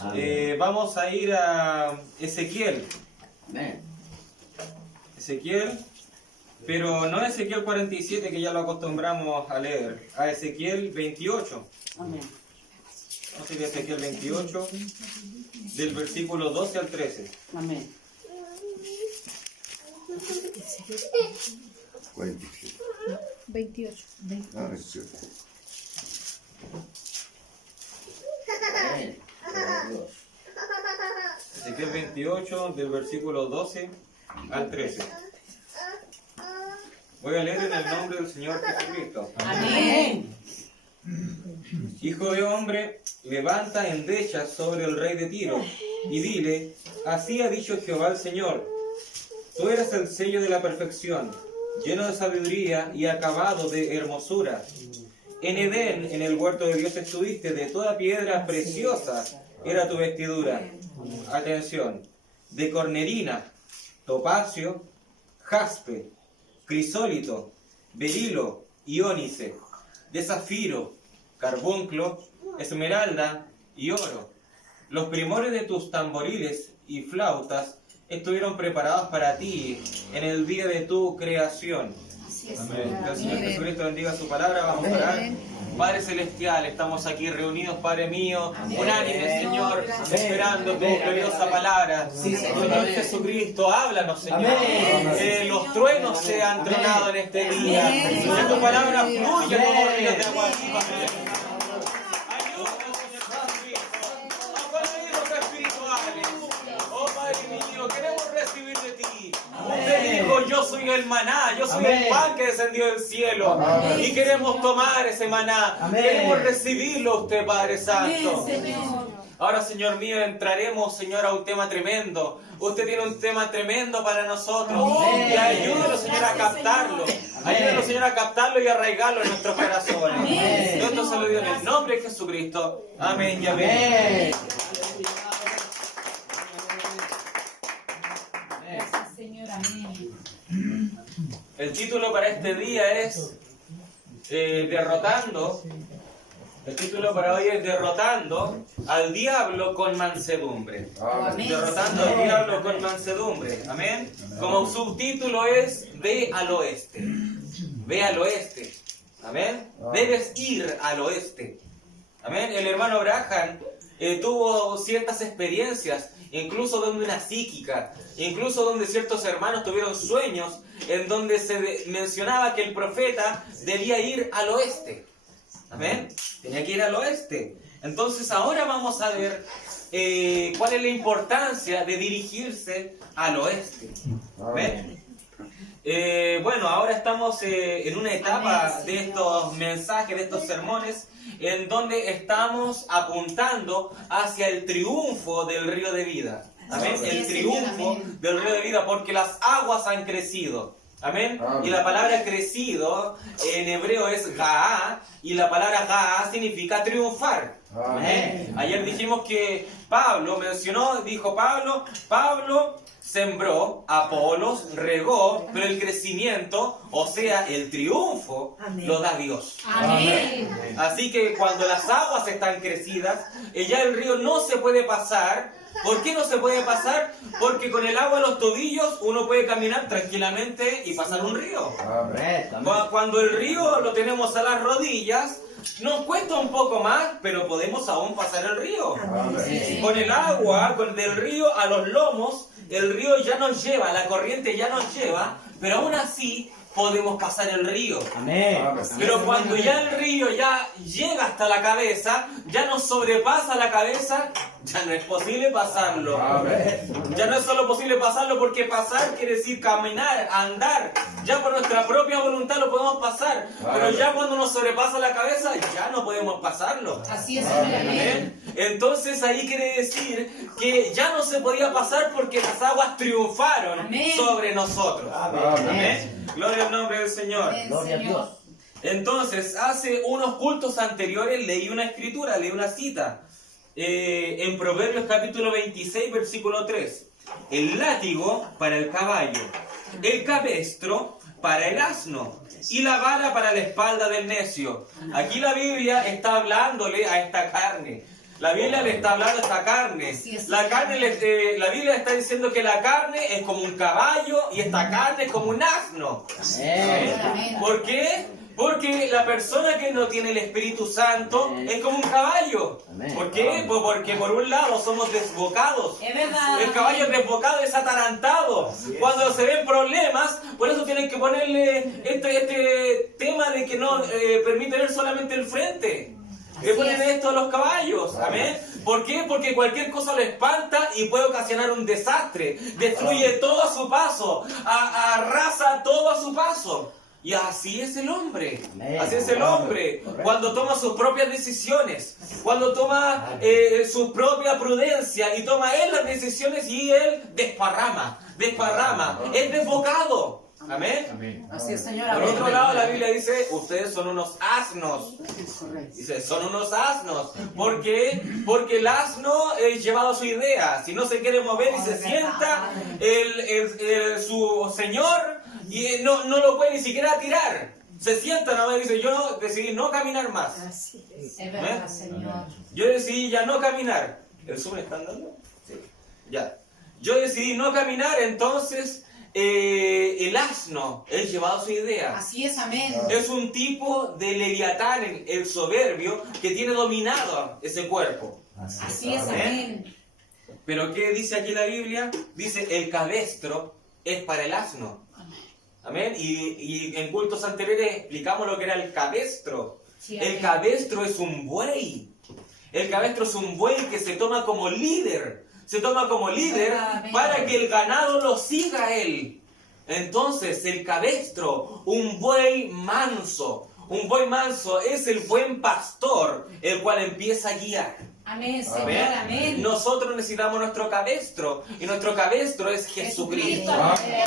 Amén. Vamos a ir a Ezequiel. Amén. Ezequiel, pero no Ezequiel 47, que ya lo acostumbramos a leer, a Ezequiel 28. Amén. Vamos a ir a Ezequiel 28, del versículo 12 al 13. Amén. 47. 28. Ah, es cierto. Amén. Gloria a Dios. Ezequiel 28, del versículo 12 al 13. Voy a leer en el nombre del Señor Jesucristo. Amén. Hijo de hombre, levanta endechas sobre el rey de Tiro y dile, así ha dicho Jehová el Señor, tú eres el sello de la perfección, lleno de sabiduría y acabado de hermosura. En Edén, en el huerto de Dios estuviste, de toda piedra preciosa era tu vestidura. Atención, de cornerina, topacio, jaspe, crisólito, berilo y ónice, de zafiro, carbunclo, esmeralda y oro. Los primores de tus tamboriles y flautas estuvieron preparados para ti en el día de tu creación. Amén. Que el Señor Jesucristo bendiga su palabra. Vamos a orar. Padre Celestial, estamos aquí reunidos, Padre mío, unánime, Señor, esperando tu gloriosa palabra. Señor Jesucristo, háblanos, Señor. Los truenos se han tronado en este día. Que tu palabra fluya como ríos de agua. Ayúdanos, Señor Jesucristo, a paraísos espirituales. Oh, Padre mío, queremos recibir de ti. Usted dijo, yo soy el maná, yo soy el pan que descendió del cielo. Y queremos tomar ese maná. Queremos recibirlo usted, Padre Santo. Ahora, Señor mío, entraremos, Señor, a un tema tremendo. Usted tiene un tema tremendo para nosotros. Y ayúdenos, Señor, a captarlo. Ayúdenos, Señor, a captarlo y arraigarlo en nuestros corazones. Esto se lo digo en el nombre de Jesucristo. Amén y amén. Señor, amén. El título para este día es derrotando. El título para hoy es derrotando al diablo con mansedumbre. Amén. Derrotando al diablo con mansedumbre. Amén. Como subtítulo es Ve al oeste. Ve al oeste. Amén. Debes ir al oeste. Amén. El hermano Abraham tuvo ciertas experiencias, incluso donde una psíquica, incluso donde ciertos hermanos tuvieron sueños en donde se mencionaba que el profeta debía ir al oeste. Amén. Tenía que ir al oeste. Entonces ahora vamos a ver cuál es la importancia de dirigirse al oeste. Amén. Bueno, ahora estamos en una etapa de estos mensajes, de estos sermones, en donde estamos apuntando hacia el triunfo del río de vida. Amén. El triunfo del río de vida, porque las aguas han crecido. Amén. Y la palabra crecido en hebreo es Gaá, y la palabra Gaá significa triunfar. Amén. Ayer dijimos que Pablo dijo Pablo sembró, Apolos regó, pero el crecimiento, o sea, el triunfo, lo da Dios. Amén. Así que cuando las aguas están crecidas, ya el río no se puede pasar. ¿Por qué no se puede pasar? Porque con el agua en los tobillos uno puede caminar tranquilamente y pasar un río. Cuando el río lo tenemos a las rodillas, nos cuesta un poco más, pero podemos aún pasar el río. Con el agua, del río a los lomos, el río ya nos lleva, la corriente ya nos lleva, pero aún así podemos pasar el río. Pero cuando ya el río ya llega hasta la cabeza, ya nos sobrepasa la cabeza, ya no es posible pasarlo. Ya no es solo posible pasarlo, porque pasar quiere decir caminar, andar. Ya por nuestra propia voluntad lo podemos pasar, pero ya cuando nos sobrepasa la cabeza, ya no podemos pasarlo. Así es, amén. Entonces ahí quiere decir que ya no se podía pasar porque las aguas triunfaron sobre nosotros. Amén. Gloria al nombre del Señor. Gloria a Dios. Entonces, hace unos cultos anteriores leí una escritura, leí una cita. En Proverbios capítulo 26, versículo 3. El látigo para el caballo, el cabestro para el asno y la vara para la espalda del necio. Aquí la Biblia está hablándole a esta carne. La Biblia le está hablando a esta carne. La carne, la Biblia está diciendo que la carne es como un caballo y esta carne es como un asno. Amén. ¿Por qué? Porque la persona que no tiene el Espíritu Santo es como un caballo. ¿Por qué? Pues porque por un lado somos desbocados. Es verdad. El caballo es desbocado, es atarantado. Cuando se ven problemas, por eso tienen que ponerle este tema de que no permite ver solamente el frente. Le ponen esto a los caballos, amén. ¿Por qué? Porque cualquier cosa lo espanta y puede ocasionar un desastre. Destruye todo a su paso, arrasa todo a su paso. Y así es el hombre, así es el hombre, cuando toma sus propias decisiones, cuando toma su propia prudencia y toma él las decisiones y él desparrama, es desbocado. Amén. Así es, Señor. Por Amén. otro lado, la Biblia dice, ustedes son unos asnos. Dice, son unos asnos. ¿Por qué? Porque el asno es llevado a su idea. Si no se quiere mover y se sienta, su señor y no lo puede ni siquiera tirar. Se sienta nada más y dice, yo decidí no caminar más. Es verdad, Señor. Yo decidí ya no caminar. ¿El Zoom está andando? Sí. Ya. Yo decidí no caminar, entonces el asno es llevado a su idea. Así es, amén. Es un tipo de leviatán, el soberbio, que tiene dominado ese cuerpo. Así es, amén. Pero ¿qué dice aquí la Biblia? Dice, el cabestro es para el asno. Amén. Y en cultos anteriores explicamos lo que era el cabestro. Sí, El amén. cabestro es un buey. El cabestro es un buey que se toma como líder. Se toma como líder Amén. para que el ganado lo siga a él. Entonces, el cabestro, un buey manso. Un buey manso es el buen pastor, el cual empieza a guiar. Amén, Señor, Amén. amén. Nosotros necesitamos nuestro cabestro. Y nuestro cabestro es Jesucristo. Amén.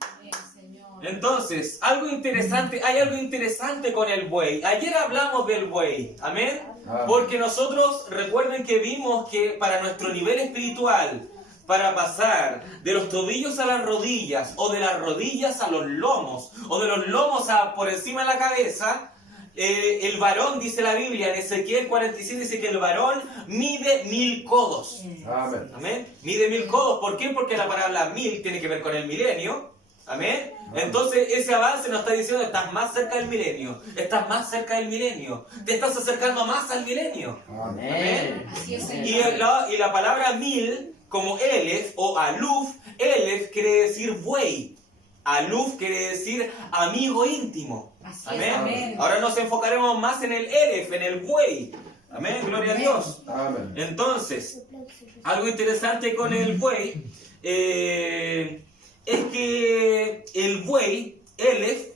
Amén, Señor. Entonces, hay algo interesante con el buey. Ayer hablamos del buey, amén. Porque nosotros, recuerden que vimos que para nuestro nivel espiritual, para pasar de los tobillos a las rodillas, o de las rodillas a los lomos, o de los lomos por encima de la cabeza, el varón, dice la Biblia, en Ezequiel 47, dice que el varón mide 1000 codos. Amén. Amén. Mide 1000 codos. ¿Por qué? Porque la palabra 1000 tiene que ver con el milenio. Amén. Entonces ese avance nos está diciendo, estás más cerca del milenio. Estás más cerca del milenio. Te estás acercando más al milenio. Amén. Así es, Y Señor. la palabra 1000, como Elef o Aluf, Elef quiere decir buey. Aluf quiere decir amigo íntimo. Así es, Amén. amén. Ahora nos enfocaremos más en el Elef, en el buey. Amén. Gloria a Dios. Amén. Entonces, algo interesante con el buey es que el buey, Elef,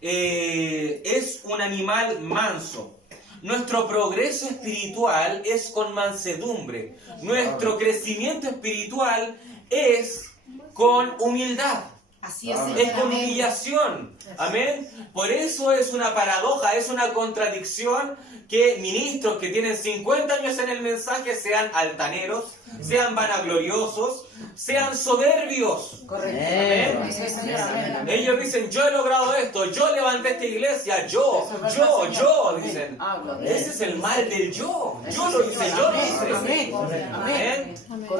es un animal manso. Nuestro progreso espiritual es con mansedumbre. Nuestro crecimiento espiritual es con humildad. Así es, Es Señor, Es con amén. humillación. Amén. Por eso es una paradoja, es una contradicción que ministros que tienen 50 años en el mensaje sean altaneros, sean vanagloriosos, sean soberbios. Correcto. Amén. Así es, Señor. Amén. Ellos dicen, yo he logrado esto, yo levanté esta iglesia, yo, dicen. Ese es el mal del yo. Yo lo hice, yo lo hice. Amén.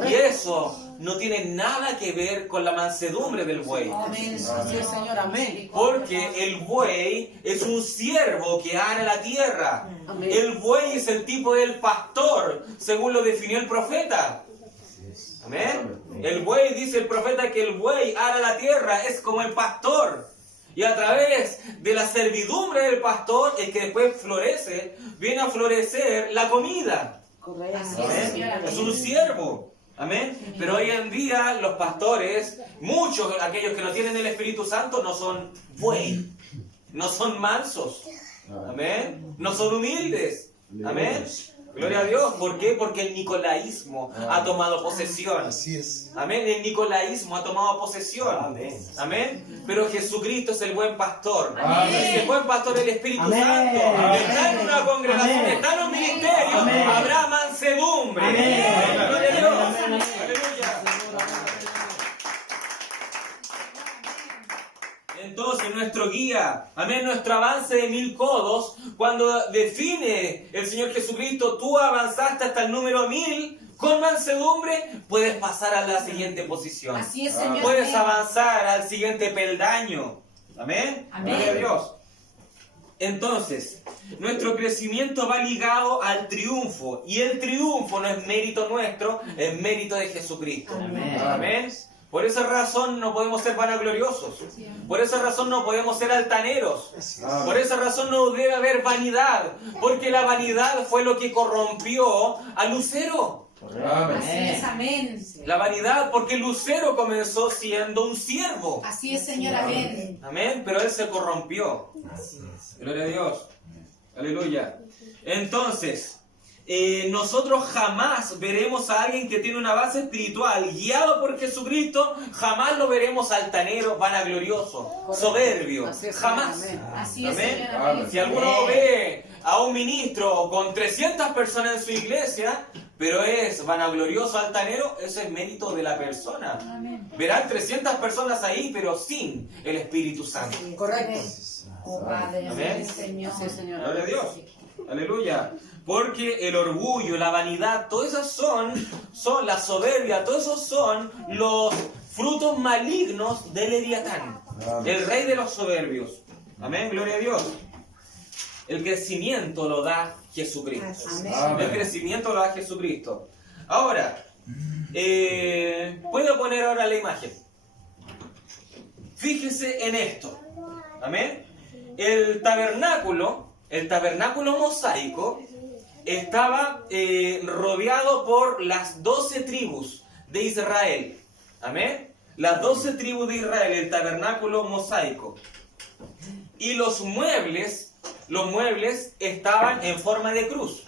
Y eso no tiene nada que ver con la mansedumbre del buey. Amén. Así es, Señor. Amén. Porque el buey es un siervo que ara la tierra. Amén. El buey es el tipo del pastor, según lo definió el profeta. Amén. El buey, dice el profeta, que el buey ara la tierra, es como el pastor. Y a través de la servidumbre del pastor es que después florece, viene a florecer la comida. Correcto. Así es, Amén. Señor, amén. Es un siervo. Amén. Pero hoy en día los pastores, muchos, aquellos que no tienen el Espíritu Santo, no son buey, no son mansos. Amén. No son humildes. Amén. Gloria a Dios. ¿Por qué? Porque el nicolaísmo ha tomado posesión. Así es. Amén. El nicolaísmo ha tomado posesión. Amén. Pero Jesucristo es el buen pastor. Amén. Y si el buen pastor es el Espíritu Amén. Santo, está en una congregación, Amén. está en un ministerio, Amén. habrá mansedumbre. Amén. Gloria a Dios. Aleluya. entonces nuestro guía, amén, nuestro avance de 1000 codos, cuando define el Señor Jesucristo, tú avanzaste hasta el número 1000, con mansedumbre puedes pasar a la siguiente posición. Así es, Señor. Puedes Amén. avanzar al siguiente peldaño. Amén. Amén. Gloria a Dios. Entonces, nuestro crecimiento va ligado al triunfo. Y el triunfo no es mérito nuestro, es mérito de Jesucristo. Amén. Amén. Por esa razón no podemos ser vanagloriosos. Por esa razón no podemos ser altaneros. Por esa razón no debe haber vanidad. Porque la vanidad fue lo que corrompió a Lucero. Así es, amén. La vanidad, porque Lucero comenzó siendo un siervo. Así es, Señor, amén. Amén, pero él se corrompió. Gloria a Dios. Aleluya. Entonces, nosotros jamás veremos a alguien que tiene una base espiritual guiado por Jesucristo, jamás lo veremos altanero, vanaglorioso, soberbio. Así es, Jamás. amén. Así es, Amén. Señor, amén. Si alguno ve a un ministro con 300 personas en su iglesia, pero es vanaglorioso, altanero, eso es mérito de la persona. Amén. Verán 300 personas ahí, pero sin el Espíritu Santo. Correcto. Oh, Padre, Amén. amén, Señor. Así es, Señor. Gloria a Dios. Aleluya. Porque el orgullo, la vanidad, todas esas son la soberbia, todos esos son los frutos malignos del Leviatán, el rey de los soberbios. Amén, gloria a Dios. El crecimiento lo da Jesucristo. Amén. El crecimiento lo da Jesucristo. Ahora, puedo poner ahora la imagen. Fíjese en esto. Amén. El tabernáculo mosaico estaba rodeado por las 12 tribus de Israel. Amén. Las 12 tribus de Israel, el tabernáculo mosaico. Y los muebles estaban en forma de cruz.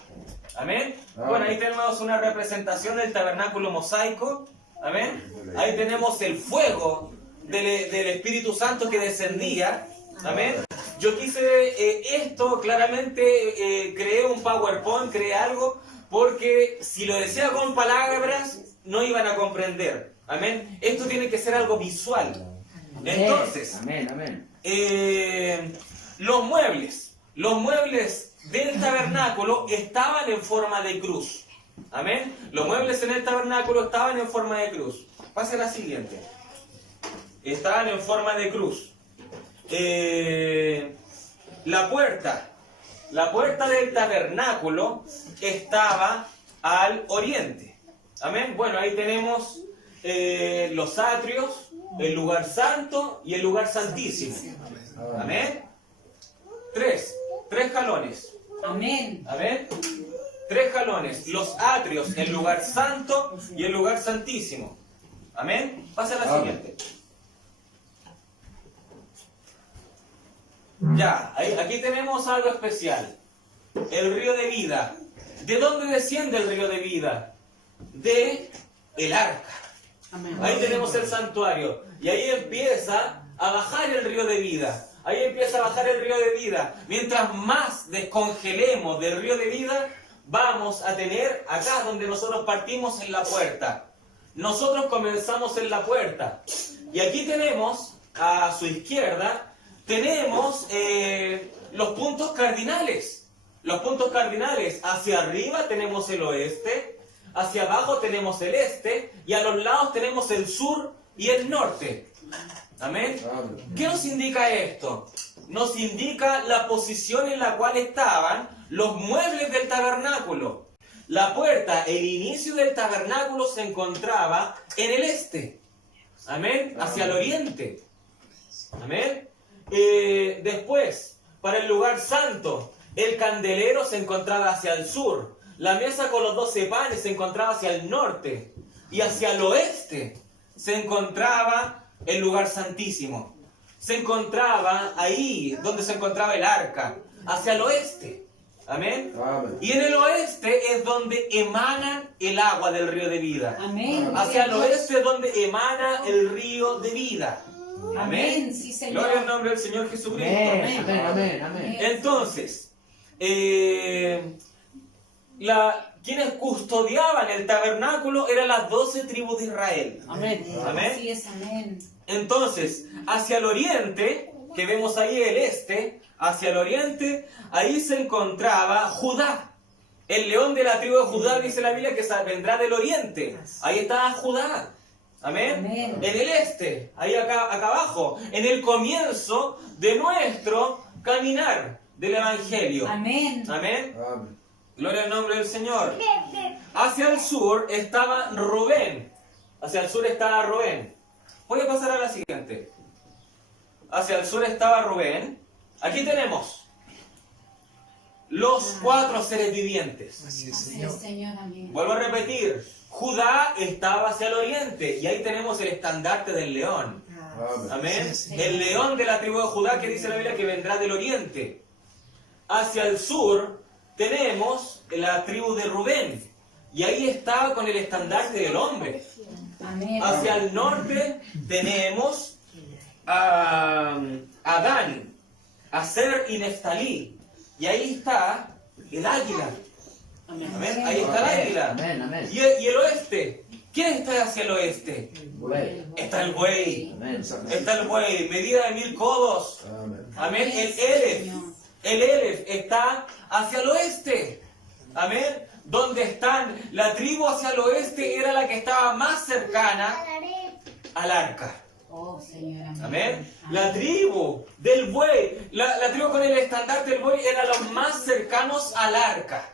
Amén. Bueno, ahí tenemos una representación del tabernáculo mosaico. Amén. Ahí tenemos el fuego del Espíritu Santo que descendía. Amén. Yo quise esto, claramente creé un PowerPoint, creé algo, porque si lo decía con palabras, no iban a comprender. Amén. Esto tiene que ser algo visual. Entonces, Amén, amén. los muebles del tabernáculo estaban en forma de cruz. Amén. Los muebles en el tabernáculo estaban en forma de cruz. Pase a la siguiente. Estaban en forma de cruz. La puerta del tabernáculo estaba al oriente. Amén. Bueno, ahí tenemos los atrios, el lugar santo y el lugar santísimo. Amén. Tres jalones. Amén. Amén. 3 jalones. Los atrios, el lugar santo y el lugar santísimo. Amén. Pasa a la siguiente. Ya, aquí tenemos algo especial. El río de vida. ¿De dónde desciende el río de vida? De el arca. Amén. Ahí tenemos el santuario. Y ahí empieza a bajar el río de vida. Ahí empieza a bajar el río de vida. Mientras más descongelemos del río de vida, vamos a tener acá donde nosotros partimos en la puerta. Nosotros comenzamos en la puerta. Y aquí tenemos, a su izquierda, tenemos los puntos cardinales. Los puntos cardinales. Hacia arriba tenemos el oeste, hacia abajo tenemos el este, y a los lados tenemos el sur y el norte. Amén. ¿Qué nos indica esto? Nos indica la posición en la cual estaban los muebles del tabernáculo. La puerta, el inicio del tabernáculo se encontraba en el este. Amén. Hacia el oriente. Amén. Después, para el lugar santo, el candelero se encontraba hacia el sur. La mesa con los 12 panes se encontraba hacia el norte. Y hacia el oeste se encontraba el lugar santísimo. Se encontraba ahí donde se encontraba el arca, hacia el oeste. Amén. Y en el oeste es donde emana el agua del río de vida. Amén. Hacia el oeste es donde emana el río de vida. Amén. Sí, Señor. Gloria al nombre del Señor Jesucristo. Amén, amén, amén, amén. Entonces, quienes custodiaban el tabernáculo eran las 12 tribus de Israel. Amén. Amén. Así es, amén. Entonces, hacia el oriente que vemos ahí el este, hacia el oriente, ahí se encontraba Judá. El león de la tribu de Judá, dice la Biblia, que vendrá del oriente. Ahí está Judá. Amén. Amén. En el este, ahí acá abajo, en el comienzo de nuestro caminar del Evangelio. Amén. Amén. Amén. Gloria al nombre del Señor. Hacia el sur estaba Rubén. Hacia el sur estaba Rubén. Voy a pasar a la siguiente. Hacia el sur estaba Rubén. Aquí tenemos los 4 seres vivientes. Así es, Señor. Amén. Vuelvo a repetir. Judá estaba hacia el oriente. Y ahí tenemos el estandarte del león. Amén. Amén. El león de la tribu de Judá, que dice la Biblia que vendrá del oriente. Hacia el sur tenemos la tribu de Rubén. Y ahí estaba con el estandarte del hombre. Amén. Hacia el norte tenemos a Adán, Aser y Neftalí. Y ahí está el águila. Amén. Ahí está el águila. Amén, amén. Y el oeste. ¿Quién está hacia el oeste? Buey. Está el buey. Amén. Está el buey, medida de 1000 codos. Amén. Amén. El Sí, Elef. Señor. El Elef está hacia el oeste. Amén. Donde están, la tribu hacia el oeste era la que estaba más cercana al arca. Oh, Señor. Amén. La tribu del buey, la tribu con el estandarte del buey eran los más cercanos al arca.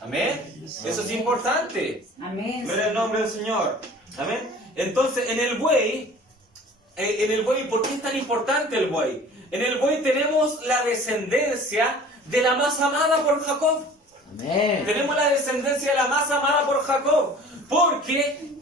Amén. Eso es importante. Amén. Ver el nombre del Señor. Amén. Entonces, en el buey, ¿por qué es tan importante el buey? En el buey tenemos la descendencia de la más amada por Jacob. Amén. Tenemos la descendencia de la más amada por Jacob. Porque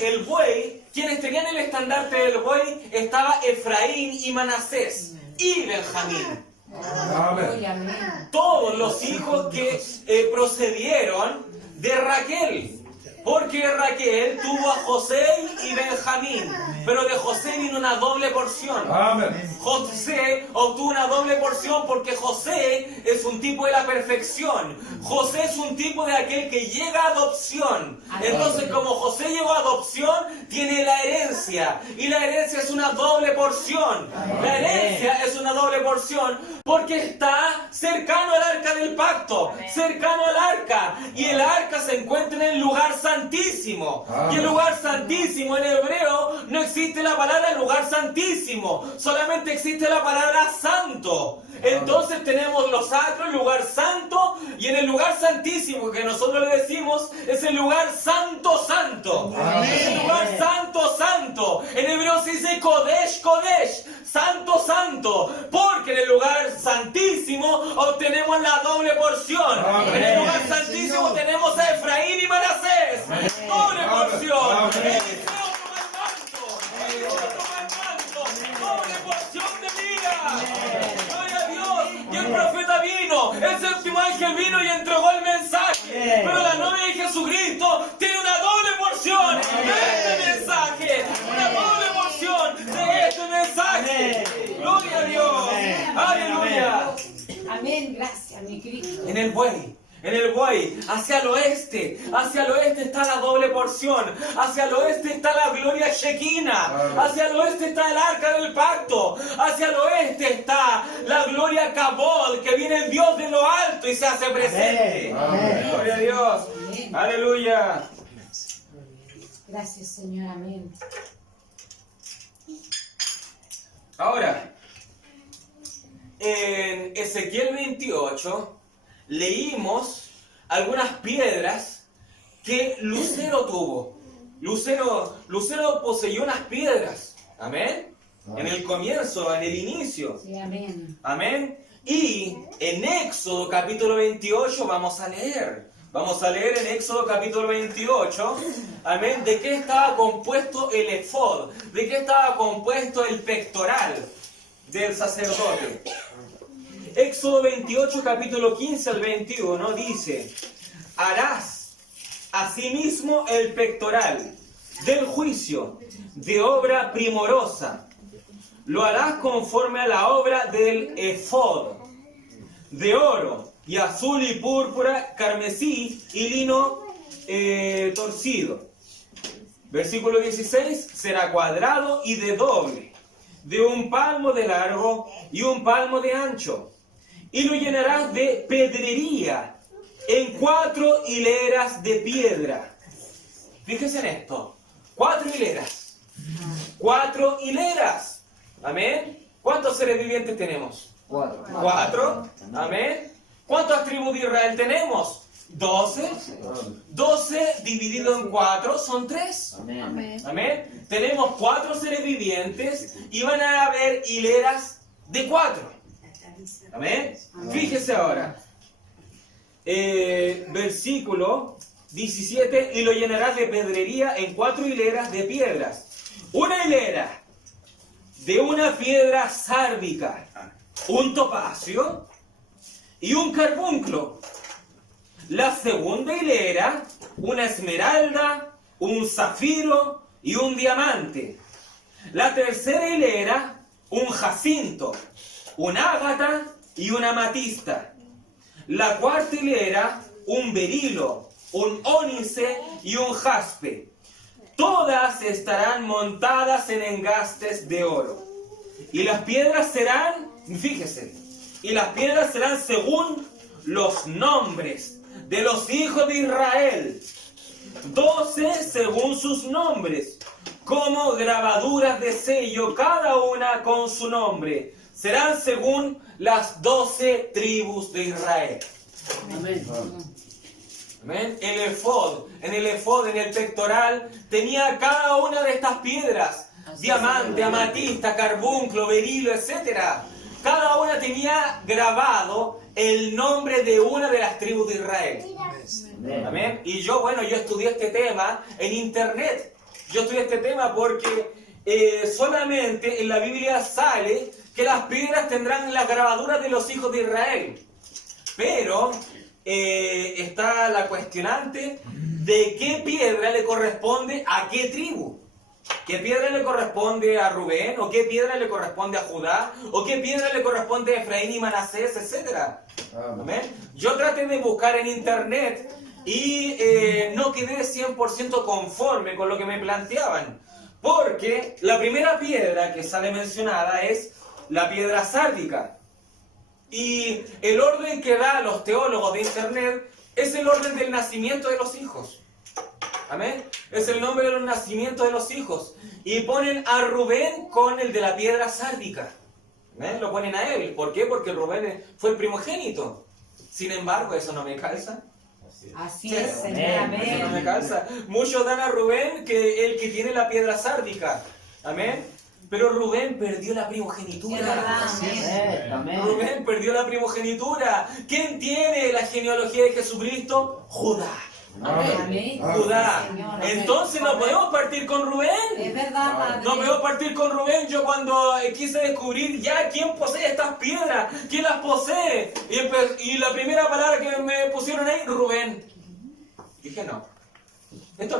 el buey, quienes tenían el estandarte del buey, estaba Efraín y Manasés y Benjamín. Aleluya, amén. Todos los hijos que procedieron de Raquel. Porque Raquel tuvo a José y Benjamín. Pero de José vino una doble porción. Amén. José obtuvo una doble porción porque José es un tipo de la perfección. José es un tipo de aquel que llega a adopción. Entonces, como José llegó a adopción, tiene la herencia. Y la herencia es una doble porción. La herencia es una doble porción porque está cercano al arca del pacto. Cercano al arca. Y el arca se encuentra en el lugar santísimo. Y el lugar santísimo en hebreo no existe la palabra lugar santísimo. Solamente existe la palabra santo. Entonces tenemos lo sacro, el lugar santo, y en el lugar santísimo que nosotros le decimos es el lugar santo santo. Es el lugar santo santo. En hebreo se dice Kodesh Kodesh, santo santo, porque en el lugar santísimo obtenemos la doble porción. En el lugar santísimo tenemos a Efraín y Manasés. Doble porción. Eliseo toma el manto. Eliseo toma el manto. Doble porción de vida. Gloria a Dios. Y el profeta vino. El séptimo ángel vino y entregó el mensaje. Pero la novia de Jesucristo tiene una doble porción de este mensaje. Una doble porción de este mensaje. Gloria a Dios. Aleluya. Amén. Gracias, mi Cristo. En el buey, hacia el oeste está la doble porción, hacia el oeste está la gloria Shekinah, hacia el oeste está el arca del pacto, hacia el oeste está la gloria Kabod, que viene el Dios de lo alto y se hace presente. Amén. Gloria a Dios. Amén. Aleluya. Gracias, Señor. Amén. Ahora, en Ezequiel 28 leímos algunas piedras que Lucero tuvo. Lucero poseyó unas piedras. Amén. En el comienzo, en el inicio. Sí, amén. Amén. Y en Éxodo capítulo 28 vamos a leer. Vamos a leer en Éxodo capítulo 28, amén, de qué estaba compuesto el efod, de qué estaba compuesto el pectoral del sacerdote. Éxodo 28, capítulo 15 al 21, dice: harás asimismo el pectoral del juicio de obra primorosa. Lo harás conforme a la obra del efod, de oro, y azul y púrpura, carmesí y lino torcido. Versículo 16, será cuadrado y de doble. de 1 palmo de largo y 1 palmo de ancho. Y lo llenarás de pedrería en 4 hileras de piedra. Fíjense en esto. 4 hileras. 4 hileras. Amén. ¿Cuántos seres vivientes tenemos? 4. 4. Amén. ¿Cuántas tribus de Israel tenemos? 12. 12 dividido en 4 son 3. Amén. Amén. Tenemos 4 seres vivientes y van a haber hileras de 4. Amén. Fíjese ahora. Versículo 17. Y lo llenarás de pedrería en 4 hileras de piedras. Una hilera de una piedra sárdica, un topacio y un carbunclo. La segunda hilera, una esmeralda, un zafiro y un diamante. La tercera hilera, un jacinto, un ágata y una amatista. La cuarta hilera, un berilo, un ónice y un jaspe. Todas estarán montadas en engastes de oro. Y las piedras serán, fíjese, y las piedras serán según los nombres de los hijos de Israel. 12 según sus nombres, como grabaduras de sello, cada una con su nombre. Serán según las 12 tribus de Israel. Amén. Amén. En el efod, en el pectoral, tenía cada una de estas piedras. Diamante, amatista, carbunclo, berilo, etc. Cada una tenía grabado el nombre de una de las tribus de Israel. Amén. Y yo estudié este tema en internet. Yo estudié este tema porque solamente en la Biblia sale que las piedras tendrán las grabaduras de los hijos de Israel. Pero está la cuestionante de qué piedra le corresponde a qué tribu. ¿Qué piedra le corresponde a Rubén? ¿O qué piedra le corresponde a Judá? ¿O qué piedra le corresponde a Efraín y Manasés, etcétera? ¿Amén? Yo traté de buscar en internet y no quedé 100% conforme con lo que me planteaban. Porque la primera piedra que sale mencionada es la piedra sárdica. Y el orden que dan los teólogos de internet es el orden del nacimiento de los hijos. Amén. Es el nombre de los nacimientos de los hijos. Y ponen a Rubén con el de la piedra sárdica. ¿Amén? Lo ponen a él. ¿Por qué? Porque Rubén fue el primogénito. Sin embargo, eso no me calza. Así es, Señor. Eso no me Amén. calza. Muchos dan a Rubén que el que tiene la piedra sárdica. Amén. Pero Rubén perdió la primogenitura. Es verdad, amén. Amén. Rubén perdió la primogenitura. ¿Quién tiene la genealogía de Jesucristo? Judá. Amén. Judá. Señor, amén. Entonces no podemos partir con Es Rubén. verdad, Padre. No podemos partir con Rubén. Yo cuando quise descubrir ya quién posee estas piedras, quién las posee, y la primera palabra que me pusieron ahí, Rubén. Dije no. Esto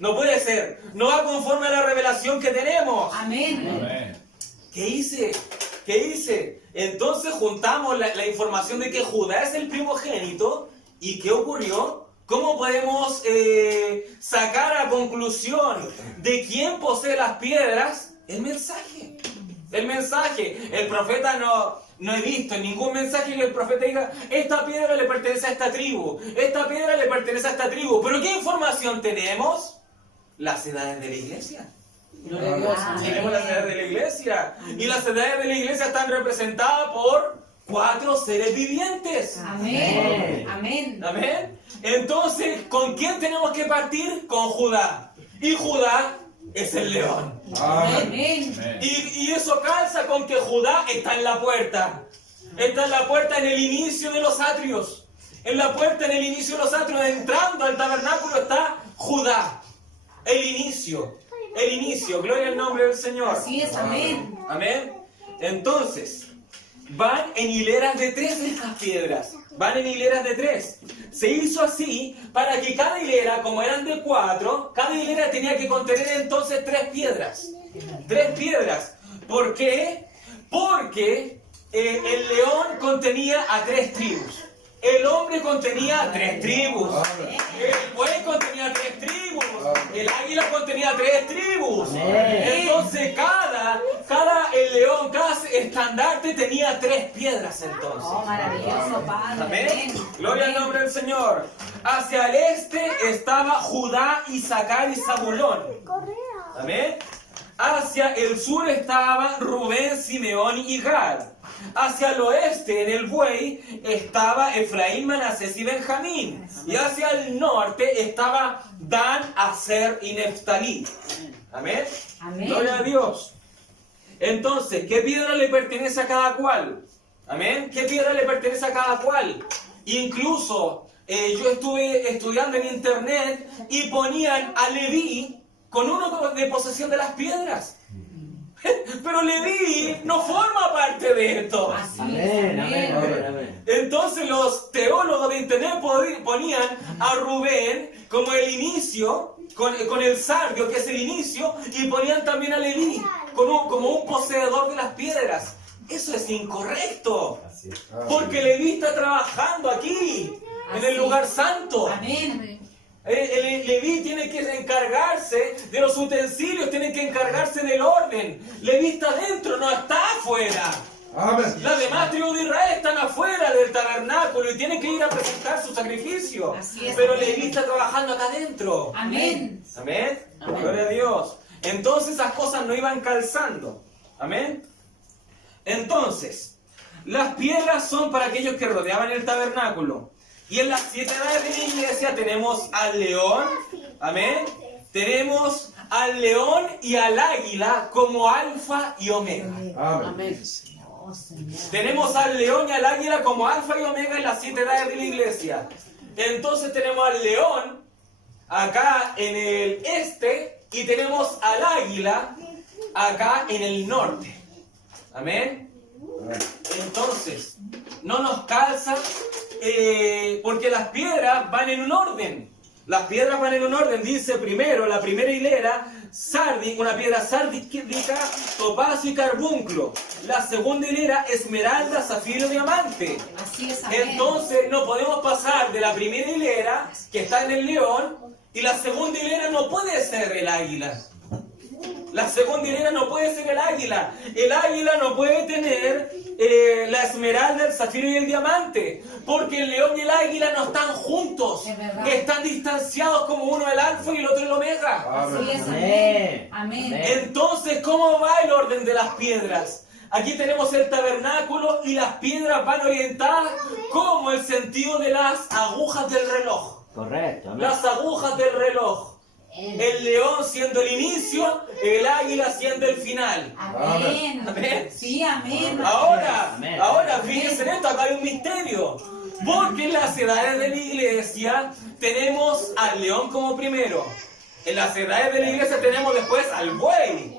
no puede ser. No va conforme a la revelación que tenemos. Amén. ¿Qué hice? Entonces juntamos la información de que Judá es el primogénito. ¿Y qué ocurrió? ¿Cómo podemos sacar a conclusión de quién posee las piedras? El mensaje. El profeta no he visto en ningún mensaje que el profeta diga, esta piedra le pertenece a esta tribu, esta piedra le pertenece a esta tribu. ¿Pero qué información tenemos? Las edades de la iglesia. Gloria a Dios. Tenemos las edades de la iglesia. Y las edades de la iglesia están representadas por 4 seres vivientes. Amén. Amén. Amén. Entonces, ¿con quién tenemos que partir? Con Judá. Y Judá es el león. Amén. Y eso calza con que Judá está en la puerta. Está en la puerta en el inicio de los atrios. En la puerta en el inicio de los atrios, entrando al tabernáculo, está Judá. El inicio. Gloria al nombre del Señor. Así es, amén. Amén. Entonces, van en hileras de 3 estas piedras. Van en hileras de 3. Se hizo así para que cada hilera, como eran de 4, cada hilera tenía que contener entonces 3 piedras. 3 piedras. ¿Por qué? Porque el león contenía a 3 tribus. El hombre contenía 3 tribus. El buey contenía 3 tribus. El águila contenía 3 tribus. Entonces cada el león, cada estandarte tenía 3 piedras entonces. Oh, maravilloso, Padre. Amén. Gloria al nombre del Señor. Hacia el este estaba Judá, Isaacar y Zabulón. Amén. Hacia el sur estaban Rubén, Simeón y Gad. Hacia el oeste, en el buey, estaba Efraín, Manasés y Benjamín. Y hacia el norte estaba Dan, Aser y Neftalí. Amén. Amén. Gloria a Dios. Entonces, ¿qué piedra le pertenece a cada cual? Amén. ¿Qué piedra le pertenece a cada cual? Incluso yo estuve estudiando en internet y ponían a Leví con uno de posesión de las piedras. Pero Leví no forma parte de esto. Así es, Amén, amén, amén, amén. Entonces los teólogos de internet ponían a Rubén como el inicio, con el sardio que es el inicio, y ponían también a Leví como un poseedor de las piedras. Eso es incorrecto. Porque Leví está trabajando aquí, en el lugar santo. Amén. El Leví tiene que encargarse de los utensilios, tiene que encargarse del orden. Leví está dentro, no está afuera. Amén. Las demás tribus de Israel están afuera del tabernáculo y tienen que ir a presentar su sacrificio. Así es, Pero amén. Leví está trabajando acá adentro. Amén. Amén. Amén. Gloria a Dios. Entonces esas cosas no iban calzando. Amén. Entonces, las piedras son para aquellos que rodeaban el tabernáculo. Y en las 7 edades de la iglesia tenemos al león. Amén. Tenemos al león y al águila como alfa y omega. Amén. Amén. Oh, Señor. Tenemos al león y al águila como alfa y omega en las 7 edades de la iglesia. Entonces tenemos al león acá en el este y tenemos al águila acá en el norte. Amén. Entonces, no nos calza porque las piedras van en un orden. Las piedras van en un orden. Dice primero, la primera hilera, una piedra sardítica, topacio y carbunclo. La segunda hilera, esmeralda, zafiro y diamante. Así es, amén. Entonces no podemos pasar de la primera hilera, que está en el león, y la segunda hilera no puede ser el águila. La segunda hilera no puede ser el águila. El águila no puede tener la esmeralda, el zafiro y el diamante. Porque el león y el águila no están juntos. Es verdad. Están distanciados como uno el alfa y el otro el omega. Así es, Amén. amén. Amén. Entonces, ¿cómo va el orden de las piedras? Aquí tenemos el tabernáculo y las piedras van orientadas como el sentido de las agujas del reloj. Correcto, amén. Las agujas del reloj. El león siendo el inicio, el águila siendo el final. Amén. Amén. Sí, amén. Amén. Ahora, fíjense en esto, acá hay un misterio. Porque en las edades de la iglesia tenemos al león como primero. En las edades de la iglesia tenemos después al buey.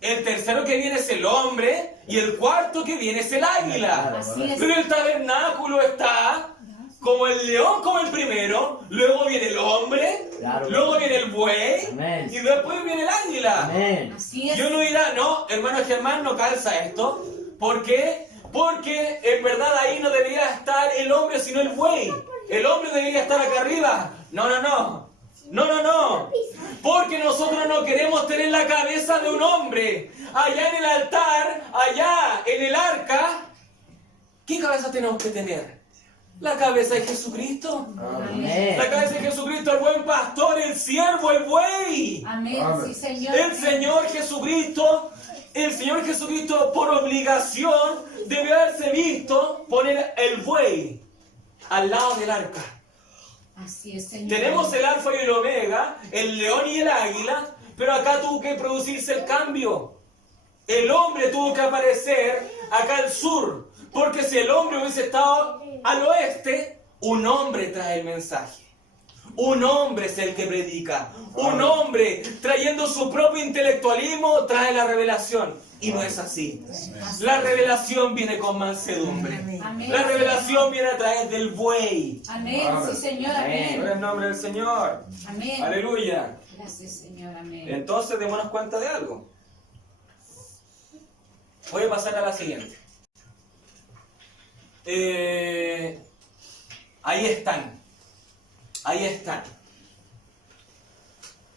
El tercero que viene es el hombre y el cuarto que viene es el águila. Así es. Pero el tabernáculo está como el león como el primero, luego viene el hombre, Claro. luego viene el buey Amén. y después viene el águila. Amén. Así es. Y uno dirá, no, hermano Germán, no calza esto. ¿Por qué? Porque en verdad ahí no debería estar el hombre, sino el buey. El hombre debería estar acá arriba. No, no, no. No, no, no. Porque nosotros no queremos tener la cabeza de un hombre. Allá en el altar, allá en el arca, ¿qué cabeza tenemos que tener? La cabeza de Jesucristo. Amén. La cabeza de Jesucristo, el buen pastor, el siervo, el buey. Amén. Amén. Sí, Señor. El Señor Jesucristo por obligación debió haberse visto poner el buey al lado del arca. Así es, Señor. Tenemos el alfa y el omega, el león y el águila, pero acá tuvo que producirse el cambio. El hombre tuvo que aparecer acá al sur, porque si el hombre hubiese estado al oeste, un hombre trae el mensaje. Un hombre es el que predica. Un hombre, trayendo su propio intelectualismo, trae la revelación. Y no es así. La revelación viene con mansedumbre. Amén. La revelación viene a través del buey. Amén. Sí, Señor. Amén. Por el nombre del Señor. Amén. Aleluya. Gracias, Señor. Amén. Entonces, démonos cuenta de algo. Voy a pasar a la siguiente. Ahí están. Ahí están.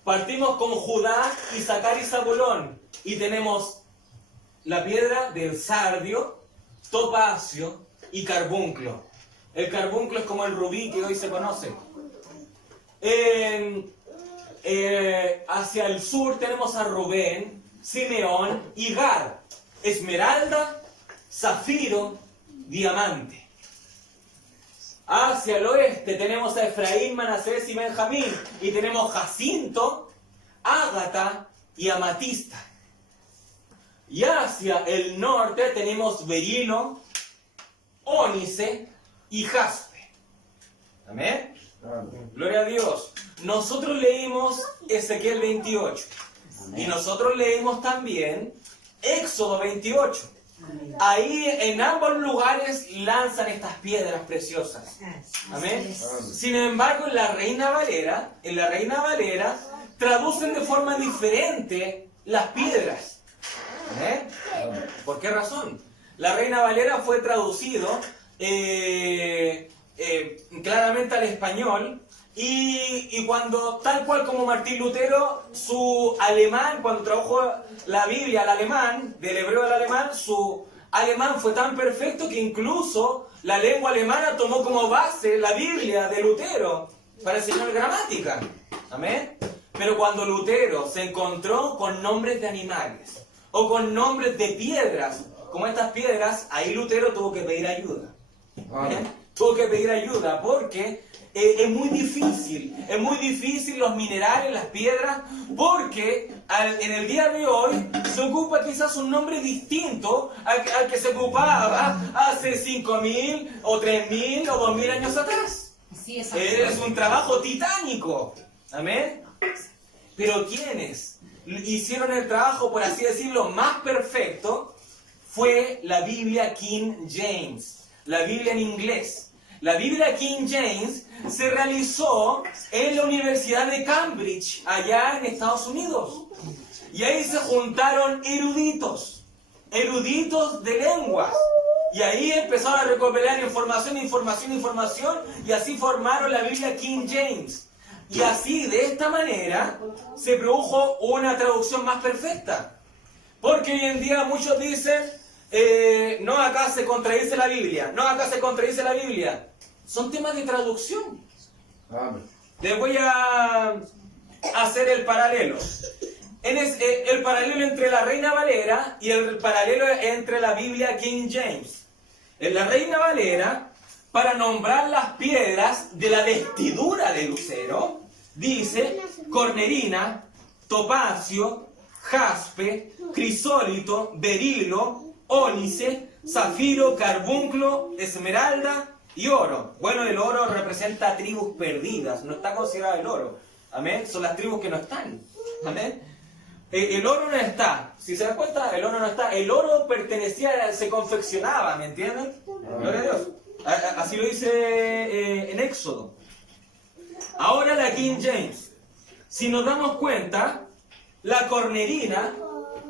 Partimos con Judá, Isaacar y Zabulón. Y tenemos la piedra del sardio, topacio y carbunclo. El carbunclo es como el rubí que hoy se conoce. Hacia el sur tenemos a Rubén, Simeón y Gad. Esmeralda, zafiro, diamante. Hacia el oeste tenemos a Efraín, Manasés y Benjamín. Y tenemos jacinto, ágata y amatista. Y hacia el norte tenemos berilo, ónice y jaspe. ¿Amén? Gloria a Dios. Nosotros leímos Ezequiel 28. Y nosotros leímos también Éxodo 28. Ahí en ambos lugares lanzan estas piedras preciosas. Amén. Sin embargo, en la Reina Valera traducen de forma diferente las piedras. ¿Amén? ¿Por qué razón? La Reina Valera fue traducido claramente al español. Y cuando, tal cual como Martín Lutero, su alemán, cuando tradujo la Biblia al alemán, del hebreo al alemán, su alemán fue tan perfecto que incluso la lengua alemana tomó como base la Biblia de Lutero para enseñar gramática. ¿Amén? Pero cuando Lutero se encontró con nombres de animales o con nombres de piedras, como estas piedras, ahí Lutero tuvo que pedir ayuda. ¿Amén? Tuvo que pedir ayuda porque es muy difícil los minerales, las piedras, porque en el día de hoy se ocupa quizás un nombre distinto al que se ocupaba hace 5.000 o 3.000 o 2.000 años atrás. Sí, es un trabajo titánico. ¿Amén? Pero quienes hicieron el trabajo, por así decirlo, más perfecto, fue la Biblia King James, la Biblia en inglés. La Biblia King James se realizó en la Universidad de Cambridge, allá en Estados Unidos. Y ahí se juntaron eruditos de lenguas. Y ahí empezaron a recopilar información, y así formaron la Biblia King James. Y así, de esta manera, se produjo una traducción más perfecta. Porque hoy en día muchos dicen, no, acá se contradice la Biblia, no, acá se contradice la Biblia. Son temas de traducción. Les voy a hacer el paralelo. El paralelo entre la Reina Valera y el paralelo entre la Biblia King James. En la Reina Valera, para nombrar las piedras de la vestidura de lucero, dice cornerina, topacio, jaspe, crisólito, berilo, ónice, zafiro, carbunclo, esmeralda y oro. Bueno, el oro representa tribus perdidas, no está considerado el oro. Amén. Son las tribus que no están. Amén. El oro no está. Si se dan cuenta, el oro no está. El oro pertenecía, se confeccionaba, ¿me entienden? Gloria a Dios. Así lo dice en Éxodo. Ahora la King James. Si nos damos cuenta, la cornerina,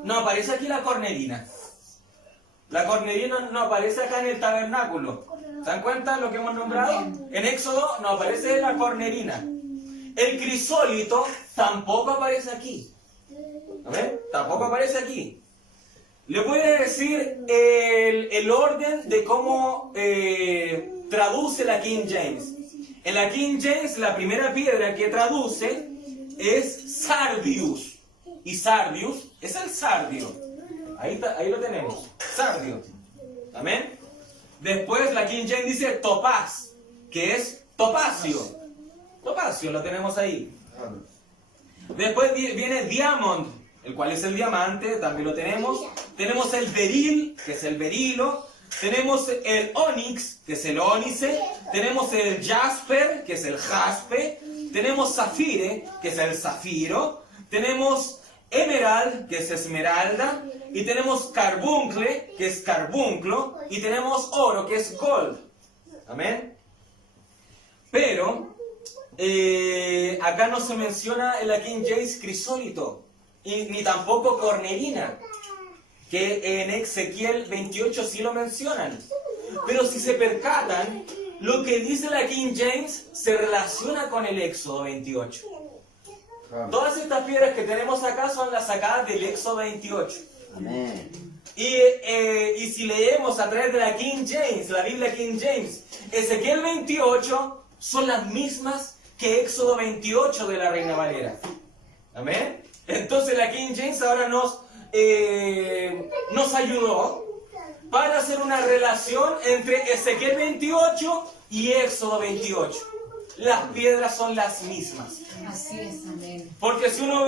no aparece aquí la cornerina. La cornerina no aparece acá en el tabernáculo. ¿Se dan cuenta lo que hemos nombrado? En Éxodo no aparece la cornerina. El crisólito tampoco aparece aquí. ¿Ven? Tampoco aparece aquí. Le voy a decir el orden de cómo traduce la King James. En la King James, la primera piedra que traduce es sardius. Y sardius es el sardio. Ahí lo tenemos. Sardio. ¿Amén? Después la King James dice topaz, que es topacio. Topacio, lo tenemos ahí. Después viene diamond, el cual es el diamante, también lo tenemos. Tenemos el beril, que es el berilo. Tenemos el onix, que es el ónice. Tenemos el jasper, que es el jaspe. Tenemos zafire, que es el zafiro. Tenemos emerald, que es esmeralda. Y tenemos carbuncle, que es carbunclo. Y tenemos oro, que es gold. Amén. Pero acá no se menciona en la King James crisólito. Ni tampoco cornerina. Que en Ezequiel 28 sí lo mencionan. Pero si se percatan, lo que dice la King James se relaciona con el Éxodo 28. Todas estas piedras que tenemos acá son las sacadas del Éxodo 28. Amén. Y si leemos a través de la King James, la Biblia King James, Ezequiel 28 son las mismas que Éxodo 28 de la Reina Valera. Amén. Entonces la King James ahora nos ayudó para hacer una relación entre Ezequiel 28 y Éxodo 28. Las piedras son las mismas. Así es, amén. Porque si uno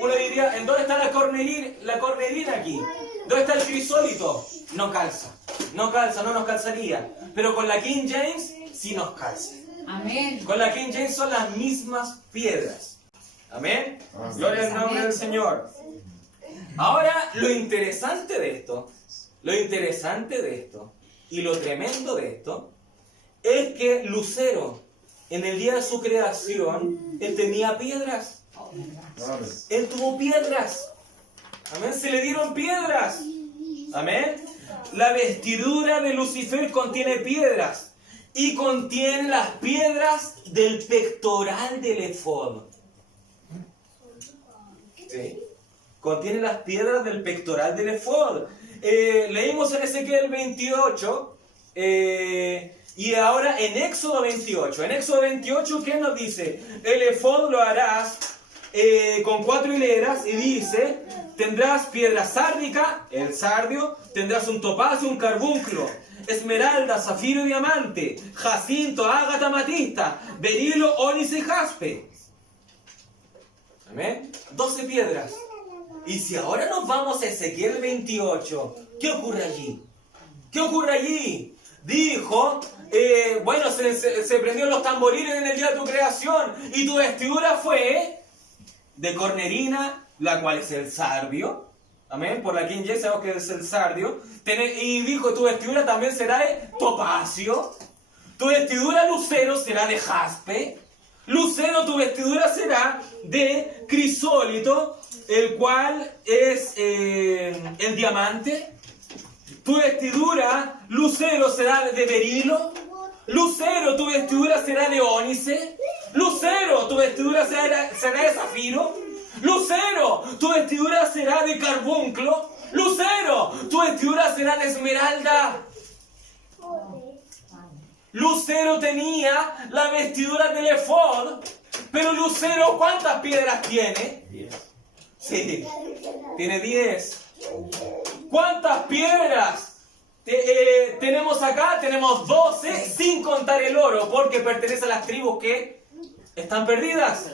uno diría, ¿en dónde está la cornelina aquí? ¿Dónde está el crisólito? No calza, no nos calzaría. Pero con la King James sí nos calza. Amén. Con la King James son las mismas piedras. Amén. Gloria al nombre del Señor. Ahora, lo interesante de esto, y lo tremendo de esto, es que Lucero, en el día de su creación, él tenía piedras. Él tuvo piedras. Amén. Se le dieron piedras. Amén. La vestidura de Lucifer contiene piedras. Y contiene las piedras del pectoral del efod. ¿Sí? Contiene las piedras del pectoral del efod. Leímos en Ezequiel 28. Y ahora en Éxodo 28. En Éxodo 28, ¿qué nos dice? El efod lo harás con 4 hileras. Y dice, tendrás piedra sárdica, el sardio. Tendrás un topacio, un carbunclo, esmeralda, zafiro y diamante, jacinto, ágata, amatista, berilo, ónice y jaspe. Amén. 12 piedras. Y si ahora nos vamos a Ezequiel 28, ¿qué ocurre allí? ¿Qué ocurre allí? Dijo, bueno, se prendieron los tamboriles en el día de tu creación y tu vestidura fue de cornerina, la cual es el sardio. Amén. Por la King James sabemos que es el sardio. Y dijo, tu vestidura también será de topacio. Tu vestidura, lucero, será de jaspe. Lucero, tu vestidura será de crisólito, el cual es el diamante. Tu vestidura, lucero, será de berilo. Lucero, tu vestidura será de ónice. Lucero, tu vestidura será de zafiro. Lucero, tu vestidura será de carbunclo. Lucero, tu vestidura será de esmeralda. Lucero tenía la vestidura del efod, pero Lucero, ¿cuántas piedras tiene? 10. Sí, tiene 10. ¿Cuántas piedras tenemos acá? Tenemos 12, sin contar el oro, porque pertenece a las tribus que están perdidas.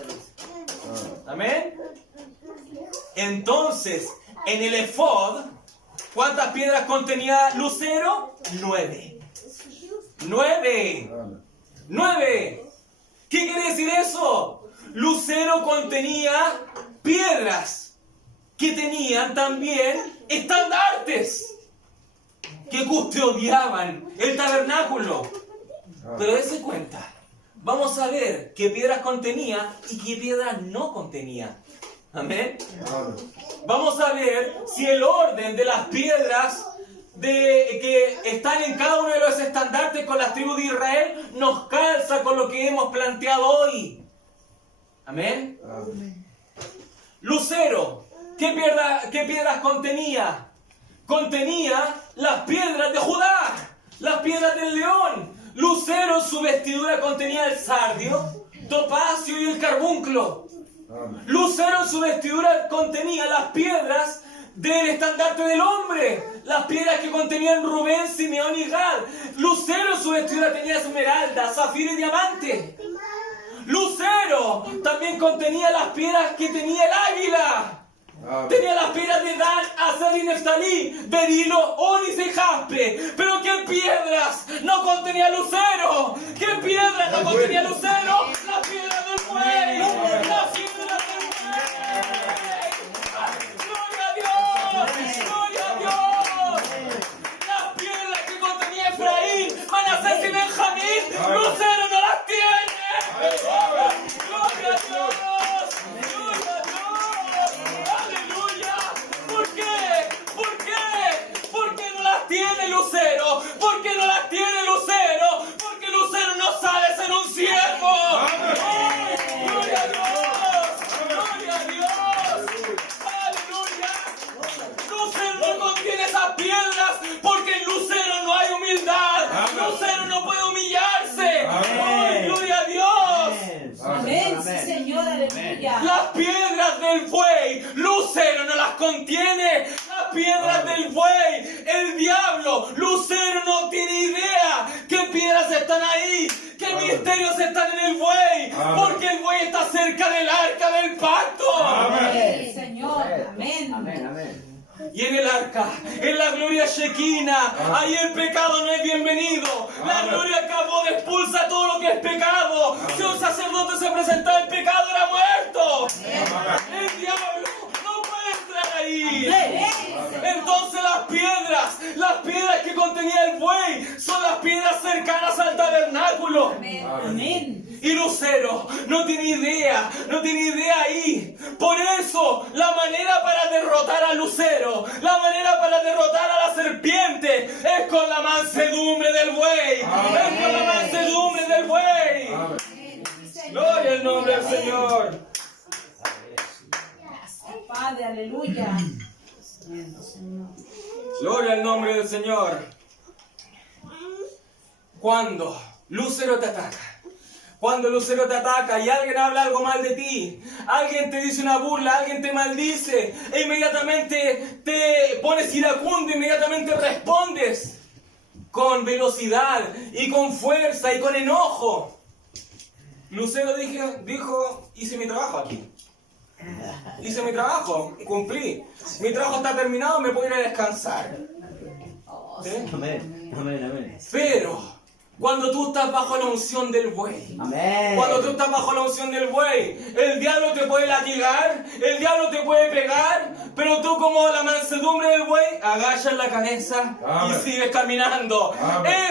Amén. Entonces, en el efod, ¿cuántas piedras contenía Lucero? 9. 9. ¿Qué quiere decir eso? Lucero contenía piedras que tenían también estandartes que custodiaban el tabernáculo. Pero dése cuenta, vamos a ver qué piedras contenía y qué piedras no contenía. Amén. Vamos a ver si el orden de las piedras que están en cada uno de los estandartes con las tribus de Israel nos calza con lo que hemos planteado hoy. Amén. Lucero, ¿qué piedras contenía? Contenía las piedras de Judá, las piedras del león. Lucero, su vestidura contenía el sardio, topacio y el carbunclo. Lucero, su vestidura contenía las piedras del estandarte del hombre, las piedras que contenían Rubén, Simeón y Gad. Lucero, su vestidura tenía esmeralda, zafiro y diamante. Lucero también contenía las piedras que tenía el águila. Tenía las piedras de Dan, Aser y Neftalí, berilo, ónice y jaspe. Pero ¿qué piedras no contenía Lucero? ¿Qué piedras no contenía Lucero? Las piedras del buey. Las piedras del buey. ¡Gloria a Dios! ¡Gloria a Dios! Las piedras que contenía Efraín, Manasés y Benjamín, Lucero no las tiene. ¡Gloria a Dios! ¡Gloria a Dios! ¡Aleluya! ¿Por qué? ¿Por qué? ¿Por qué no las tiene Lucero? ¿Por qué no las tiene Lucero? Porque Lucero no sabe ser un siervo. ¡Gloria a Dios! Las piedras del buey, Lucero no las contiene. Las piedras del buey, el diablo, Lucero no tiene idea qué piedras están ahí, qué misterios están en el buey, porque el buey está cerca del arca del pacto. Sí, Señor. Amén. Amén, amén. Y en el arca, en la gloria Shekinah, ahí el pecado no es bienvenido. La gloria acabó de expulsa todo lo que es pecado. Si un sacerdote se presentaba, el pecado era muerto. El diablo no puede entrar ahí. Entonces las piedras que contenía el buey, son las piedras cercanas al tabernáculo. Amén. Y Lucero no tiene idea ahí. Por eso, la manera para derrotar a Lucero, la manera para derrotar a la serpiente, es con la mansedumbre del buey. Es con la mansedumbre del buey. Gloria al nombre del Señor. Padre, aleluya. Gloria al nombre del Señor. Cuando Lucero te ataca, cuando Lucero te ataca y alguien habla algo mal de ti, alguien te dice una burla, alguien te maldice, e inmediatamente te pones iracundo, inmediatamente respondes con velocidad y con fuerza y con enojo. Lucero dijo, hice mi trabajo aquí. Hice mi trabajo, cumplí. Mi trabajo está terminado, me puedo ir a descansar. ¿Sí? Amén, amén, amén. Pero cuando tú estás bajo la unción del buey, Amén. cuando tú estás bajo la unción del buey, el diablo te puede latigar, el diablo te puede pegar, pero tú, como la mansedumbre del buey, agachas la cabeza y sigues caminando.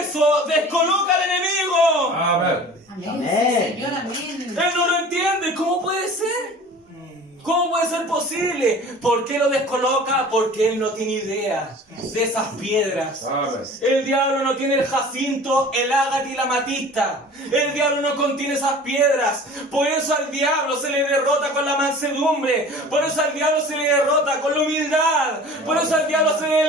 Eso descoloca al enemigo. Amén. Amén. Señor, amén. Él no lo entiende. ¿Cómo puede ser? ¿Cómo puede ser posible? ¿Por qué lo descoloca? Porque él no tiene idea de esas piedras. El diablo no tiene el jacinto, el ágata y la amatista. El diablo no contiene esas piedras. Por eso al diablo se le derrota con la mansedumbre. Por eso al diablo se le derrota con la humildad. Por eso al diablo se le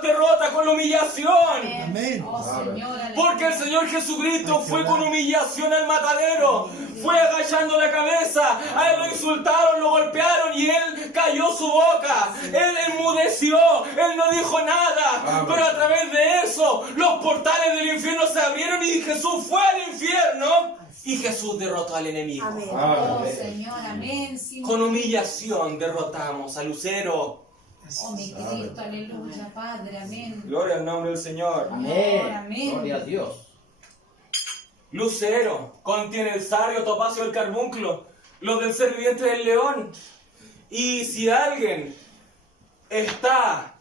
derrota con la humillación. Amén. Oh, Señor, aleluya. Porque el Señor Jesucristo fue con humillación al matadero. Fue agachando la cabeza. A él lo insultaron, lo golpearon y él cayó su boca. Él enmudeció. Él no dijo nada. Pero a través de eso, los portales del infierno se abrieron y Jesús fue al infierno. Y Jesús derrotó al enemigo. Amén. Oh, Señor, amén. Sí. Con humillación derrotamos a Lucero. Oh, mi Cristo, aleluya, Padre, amén. Gloria al nombre del Señor. Amén. Amén. Gloria a Dios. Lucero contiene el sardio, topacio y el carbunclo, los del ser viviente del león. Y si alguien está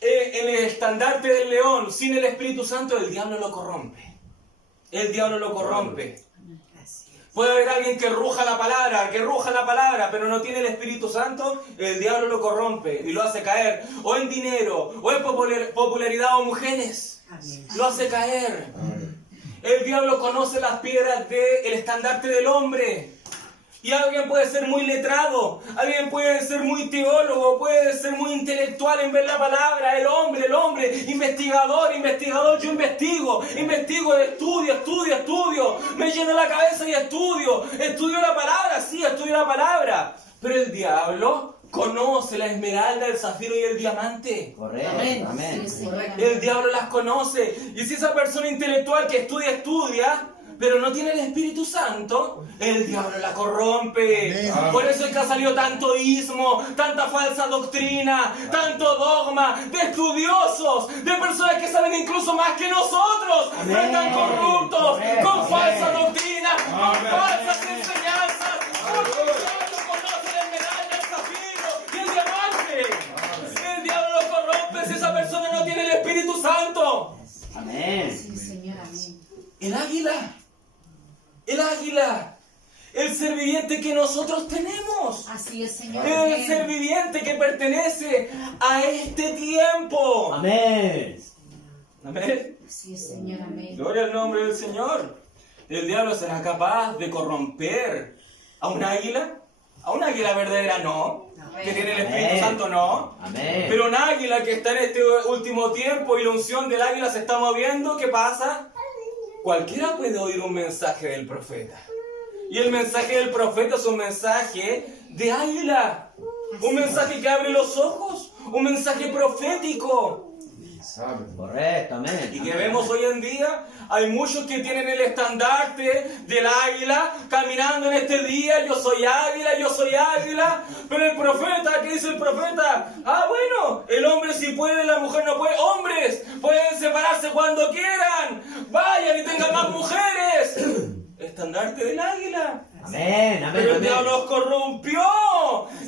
en el estandarte del león sin el Espíritu Santo, el diablo lo corrompe. El diablo lo corrompe. Puede haber alguien que ruja la palabra, pero no tiene el Espíritu Santo, el diablo lo corrompe y lo hace caer o en dinero, o en popularidad o mujeres. Lo hace caer. El diablo conoce las piedras del estandarte del hombre. Y alguien puede ser muy letrado, alguien puede ser muy teólogo, puede ser muy intelectual en ver la palabra, el hombre, investigador, yo investigo, estudio, me lleno la cabeza y estudio la palabra, sí, estudio la palabra. Pero el diablo conoce la esmeralda, el zafiro y el diamante. Correcto, Amén. amén. Sí, Señor, amén. El diablo las conoce. Y si esa persona intelectual que estudia, pero no tiene el Espíritu Santo, el diablo la corrompe. Por eso es que ha salido tanto ismo, tanta falsa doctrina, tanto dogma, de estudiosos, de personas que saben incluso más que nosotros, pero están corruptos, con falsa doctrina, con falsas enseñanzas. Porque el diablo conoce la esmeralda, el zafiro y el diamante. El diablo lo corrompe si esa persona no tiene el Espíritu Santo. Amén. Sí, Señor, amén. El águila, el ser viviente que nosotros tenemos. Así es, Señor. El ser viviente que pertenece a este tiempo. Amén. Amén. Así es, Señor, amén. Gloria al nombre del Señor. El diablo será capaz de corromper a un águila. A una águila verdadera no. Que tiene el Espíritu Amén. Santo no. Amén. Pero un águila que está en este último tiempo y la unción del águila se está moviendo, ¿qué pasa? Cualquiera puede oír un mensaje del profeta. Y el mensaje del profeta es un mensaje de águila. Un mensaje que abre los ojos. Un mensaje profético. Correcto, amén. Y que vemos hoy en día, hay muchos que tienen el estandarte del águila, caminando en este día, yo soy águila, pero el profeta, ¿qué dice el profeta? Ah, bueno, el hombre sí puede, la mujer no puede. Hombres pueden separarse cuando quieran, vayan y tengan más mujeres. Estandarte del águila. Amén, amén, Pero el amén. diablo los corrompió.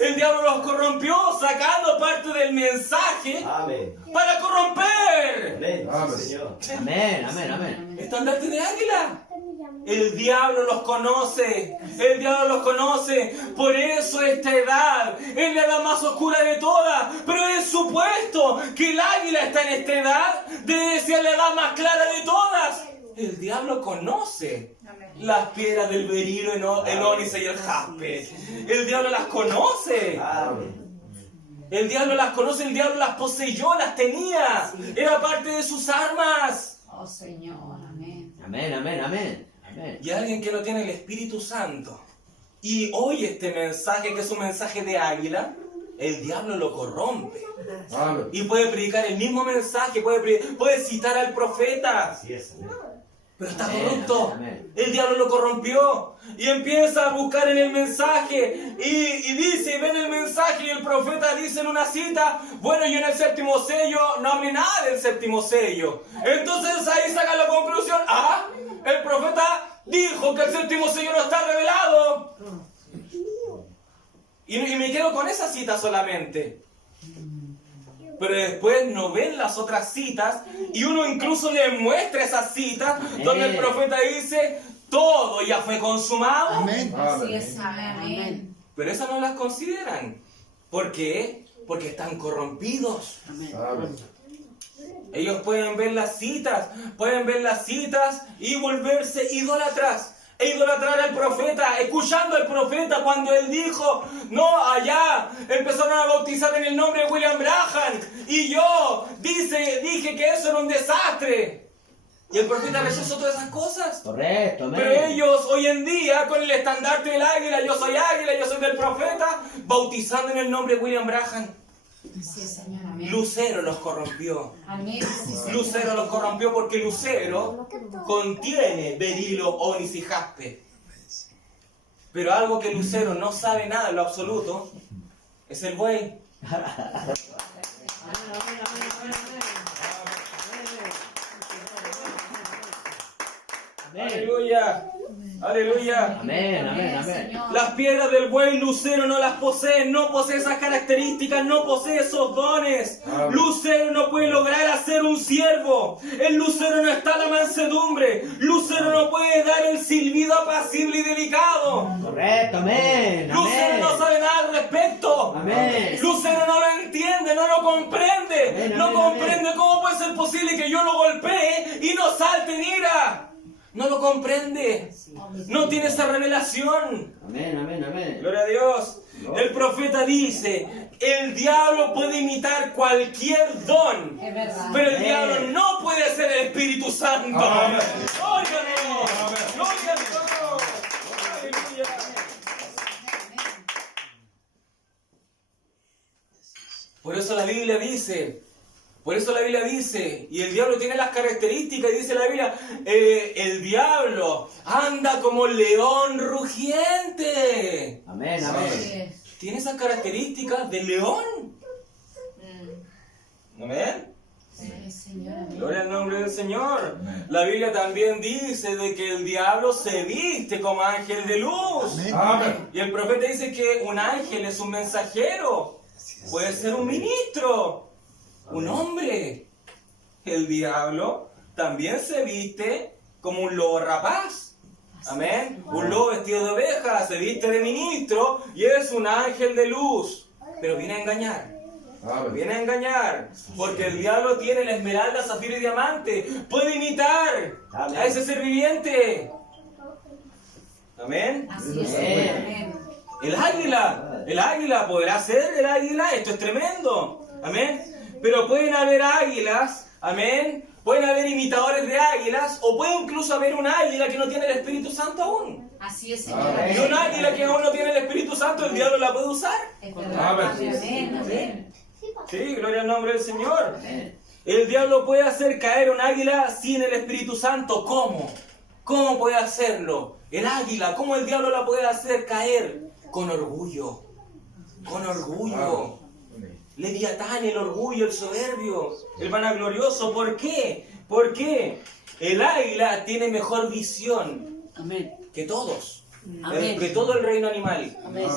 El diablo los corrompió sacando parte del mensaje Amén. para corromper. Amén. Amén. Señor. Amén, amén, amén. Estandarte de águila. El diablo los conoce. El diablo los conoce. Por eso esta edad es la edad más oscura de todas. Pero es supuesto que el águila está en esta edad. Debe ser la edad más clara de todas. El diablo conoce las piedras del berilo, el ónice y el jaspe. El diablo las conoce. Amén. El diablo las conoce, el diablo las poseyó, las tenía. Era parte de sus armas. Oh Señor, amén. Amén, amén, amén. Amén. Y alguien que no tiene el Espíritu Santo y oye este mensaje, que es un mensaje de águila, el diablo lo corrompe. Amén. Y puede predicar el mismo mensaje, puede citar al profeta, Así es, amén. pero está Amén, corrupto. amén, amén. El diablo lo corrompió y empieza a buscar en el mensaje y dice, y ven el mensaje y el profeta dice en una cita, bueno, yo en el séptimo sello no hablé nada del séptimo sello. Entonces ahí saca la conclusión, el profeta dijo que el séptimo sello no está revelado. Y me quedo con esa cita solamente. Pero después no ven las otras citas y uno incluso le muestra esas citas donde el profeta dice, todo ya fue consumado. Amén. Así es, Señor, amén. Pero esas no las consideran. ¿Por qué? Porque están corrompidos. Amén. Ellos pueden ver las citas y volverse idólatras. E idolatrar al profeta, escuchando al profeta cuando él dijo, no, allá empezaron a bautizar en el nombre de William Branham y yo dije que eso era un desastre. Y el profeta rechazó todas esas cosas. Correcto, amén. Pero ellos hoy en día, con el estandarte del águila, yo soy del profeta, bautizando en el nombre de William Branham. Así es, Señor, amén. Lucero los corrompió. Amén. Sí, Señor. Lucero los corrompió porque Lucero contiene berilo, ónice y jaspe. Pero algo que Lucero no sabe nada en lo absoluto es el buey. Aleluya. Aleluya. Amén, amén, amén. Señor. Las piedras del buey Lucero no las posee, no posee esas características, no posee esos dones. Amén. Lucero no puede lograr hacer un siervo. En Lucero no está la mansedumbre. Lucero no puede dar el silbido apacible y delicado. Correcto, amén. Lucero Amén. no sabe nada al respecto. Amén. Lucero no lo entiende, no lo comprende. Amén, No amén, comprende cómo puede ser posible que yo lo golpee y no salte en ira. No lo comprende. No tiene esa revelación. Amén, amén, amén. Gloria a Dios. El profeta dice, el diablo puede imitar cualquier don, Es verdad. pero el Amén. diablo no puede ser el Espíritu Santo. Amén. Gloria a Dios. Gloria a Dios. Aleluya. Por eso la Biblia dice, y el diablo tiene las características, y dice la Biblia, el diablo anda como león rugiente. Amén, Así amén. es. Tiene esas características de león. Amén. Sí, Señor, amén. Gloria al nombre del Señor. La Biblia también dice de que el diablo se viste como ángel de luz. Amén. Y el profeta dice que un ángel es un mensajero. Puede ser un ministro, un hombre. El diablo también se viste como un lobo rapaz. Amén. Un lobo vestido de oveja se viste de ministro y es un ángel de luz. Pero viene a engañar. Amén. Viene a engañar. Porque el diablo tiene la esmeralda, zafiro y diamante. Puede imitar a ese ser viviente. Amén. Así es, Señor, amén. El águila podrá ser el águila, esto es tremendo, amén, pero pueden haber águilas, amén, pueden haber imitadores de águilas, o puede incluso haber un águila que no tiene el Espíritu Santo aún. Así es, Señor. Amén. Y un águila que aún no tiene el Espíritu Santo, el diablo la puede usar. Es verdad, Padre. Amén, amén. Sí, gloria al nombre del Señor. Amén. El diablo puede hacer caer un águila sin el Espíritu Santo. ¿Cómo? ¿Cómo puede hacerlo? El águila, ¿cómo el diablo la puede hacer caer? Con orgullo. Con orgullo. Leviatán, el orgullo, el soberbio, el vanaglorioso. ¿Por qué? Porque el águila tiene mejor visión Amén. que todos. Amén. Que todo el reino animal. Amén.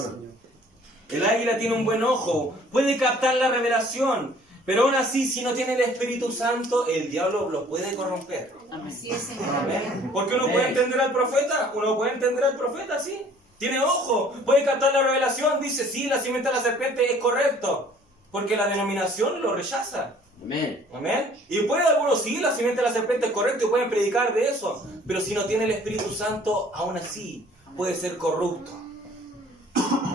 El águila tiene un buen ojo, puede captar la revelación, pero aún así, si no tiene el Espíritu Santo, el diablo lo puede corromper. Así es, Señor. Amén. Porque uno puede entender al profeta, sí. Tiene ojo, puede captar la revelación, dice, sí, la simiente de la serpiente es correcto, porque la denominación lo rechaza. Amén. Amén. Y puede algunos sí, la simiente de la serpiente es correcto y pueden predicar de eso, pero si no tiene el Espíritu Santo, aún así puede ser corrupto.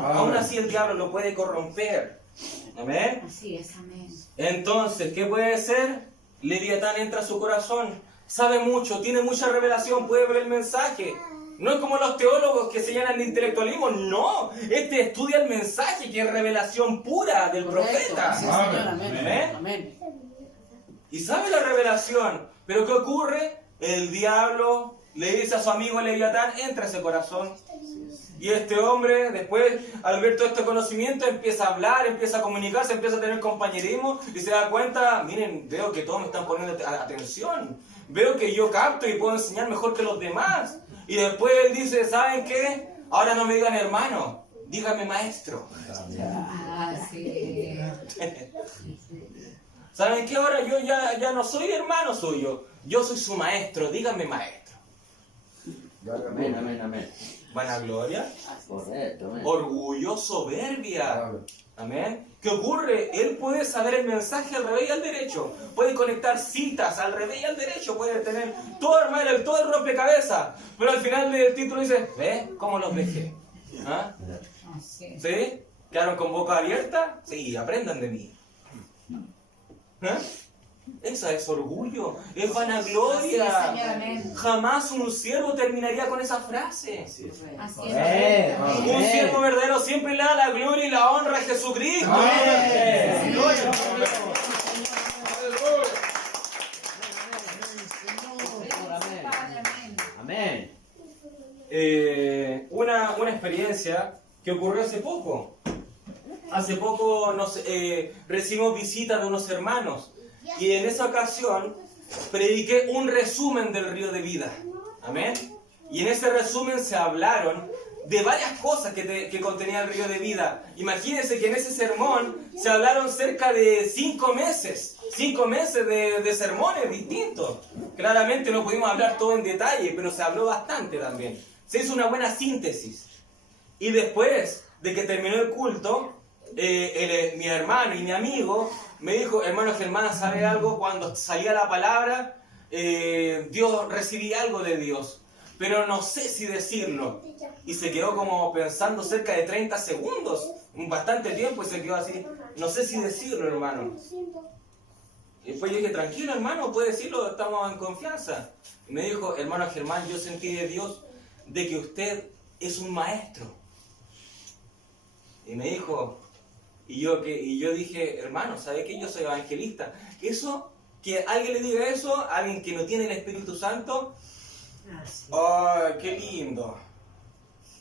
Aún así el diablo lo puede corromper. Amén. Así es, amén. Entonces, ¿qué puede ser? Leviatán entra a su corazón, sabe mucho, tiene mucha revelación, puede ver el mensaje. No es como los teólogos que se llenan de intelectualismo, no. Este estudia el mensaje, que es revelación pura del Correcto. profeta. Así es, Señor. Amén. Amén. Amén. Y sabe la revelación. Pero ¿qué ocurre? El diablo le dice a su amigo Leviatán, entra a ese corazón. Y este hombre, después, al ver todo este conocimiento, empieza a hablar, empieza a comunicarse, empieza a tener compañerismo y se da cuenta, miren, veo que todos me están poniendo atención. Veo que yo capto y puedo enseñar mejor que los demás. Y después él dice, ¿saben qué? Ahora no me digan hermano, díganme maestro. Ah, sí. ¿Saben qué? Ahora yo ya no soy hermano suyo, yo soy su maestro, díganme maestro. Amén, amén, amén. Vanagloria, Correcto, amén. orgullo, soberbia. Amén. ¿Qué ocurre? Él puede saber el mensaje al revés y al derecho. Puede conectar citas al revés y al derecho. Puede tener todo el rompecabezas. Pero al final del título dice, ¿ves cómo los dejé? ¿Ah? Así. ¿Sí? ¿Quedaron con boca abierta? Sí, aprendan de mí. ¿Ah? Esa es orgullo, es vanagloria. Así es, Señor, amén. Jamás un siervo terminaría con esa frase. Así es, Amén. amén. Un siervo verdadero siempre le da la gloria y la honra a Jesucristo. Amén. Gloria. Padre, amén. Amén. Una experiencia que ocurrió hace poco. Hace poco recibimos visitas de unos hermanos y en esa ocasión prediqué un resumen del río de vida. Amén. Y en ese resumen se hablaron de varias cosas que contenía el río de vida. Imagínense que en ese sermón se hablaron cerca de 5 meses. 5 meses de sermones distintos. Claramente no pudimos hablar todo en detalle, pero se habló bastante también. Se hizo una buena síntesis. Y después de que terminó el culto, mi hermano y mi amigo me dijo, hermano Germán, ¿sabe algo? Cuando salía la palabra, recibí algo de Dios, pero no sé si decirlo. Y se quedó como pensando cerca de 30 segundos, bastante tiempo, y se quedó así, no sé si decirlo, hermano. Y después yo dije, tranquilo, hermano, puede decirlo, estamos en confianza. Y me dijo, hermano Germán, yo sentí de Dios de que usted es un maestro. Y me dijo, y yo dije, hermano, ¿sabe qué? Yo soy evangelista. Eso, que alguien le diga eso, a alguien que no tiene el Espíritu Santo, ¡ay, qué lindo!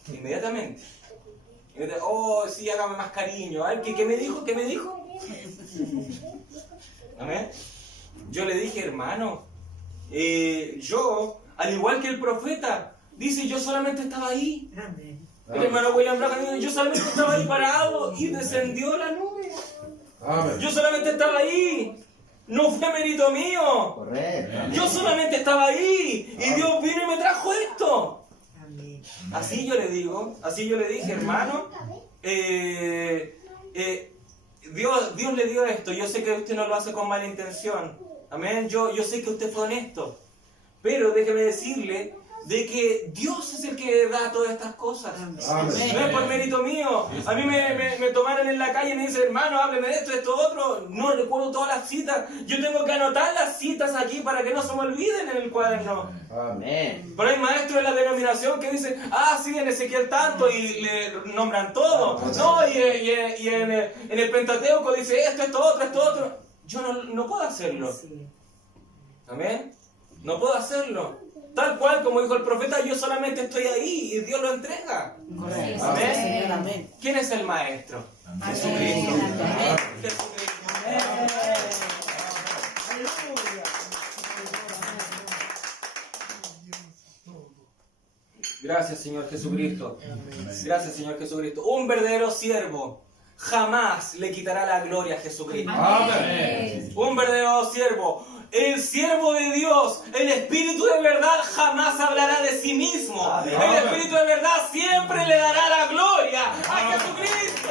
Inmediatamente. Oh, sí, hágame más cariño. Ay, ¿qué me dijo? ¿Qué me dijo? Amén. Yo le dije, hermano, yo, al igual que el profeta, dice, yo solamente estaba ahí. El hermano William Branham dijo, yo solamente estaba ahí parado y descendió la nube. Yo solamente estaba ahí. No fue mérito mío. Correcto. Amén. Yo solamente estaba ahí y Dios vino y me trajo esto. Así yo le digo, así yo le dije, hermano, Dios le dio esto. Yo sé que usted no lo hace con mala intención. Amén. Yo sé que usted fue honesto. Pero déjeme decirle de que Dios es el que da todas estas cosas. No es por mérito mío. A mí me tomaron en la calle y me dicen, hermano, hábleme de esto, otro. No recuerdo todas las citas. Yo tengo que anotar las citas aquí para que no se me olviden en el cuaderno. Amén. Pero hay maestros de la denominación que dicen, sí, en Ezequiel tanto, y le nombran todo. No, y en el Pentateuco dice esto, otro. Yo no puedo hacerlo. Amén. No puedo hacerlo. Tal cual como dijo el profeta, yo solamente estoy ahí y Dios lo entrega. Correcto. Amén. Señor, amén. ¿Quién es el maestro? Jesucristo. Amén. Jesucristo. Gracias, Señor Jesucristo. Gracias, Señor Jesucristo. Un verdadero siervo jamás le quitará la gloria a Jesucristo. Amén. Un verdadero siervo. El siervo de Dios, el Espíritu de verdad jamás hablará de sí mismo. El Espíritu de verdad siempre le dará la gloria a Jesucristo.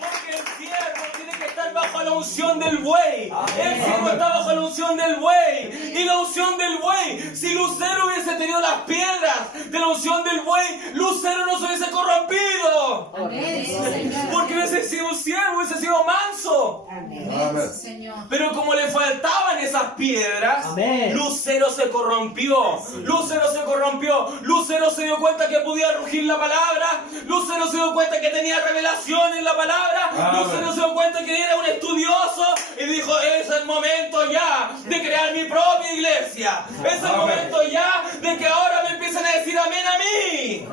Porque el siervo tiene que estar bajo la unción del buey. El siervo está bajo la unción del buey. Y la unción del buey, si Lucero hubiese tenido las piedras de la unción del buey, Lucero no se hubiese corrompido. Amén, Señor. Porque hubiese sido un siervo, hubiese sido manso. Amén, Señor. Pero como le faltaban esas piedras, Amén. Lucero se corrompió. Lucero se corrompió. Lucero se dio cuenta que podía rugir la palabra. Lucero se dio cuenta que tenía revelación en la palabra. Lucero se dio cuenta que era un estudioso y dijo, es el momento ya de crear mi propia iglesia. Es el momento ya de que ahora me empiecen a decir amén a mí.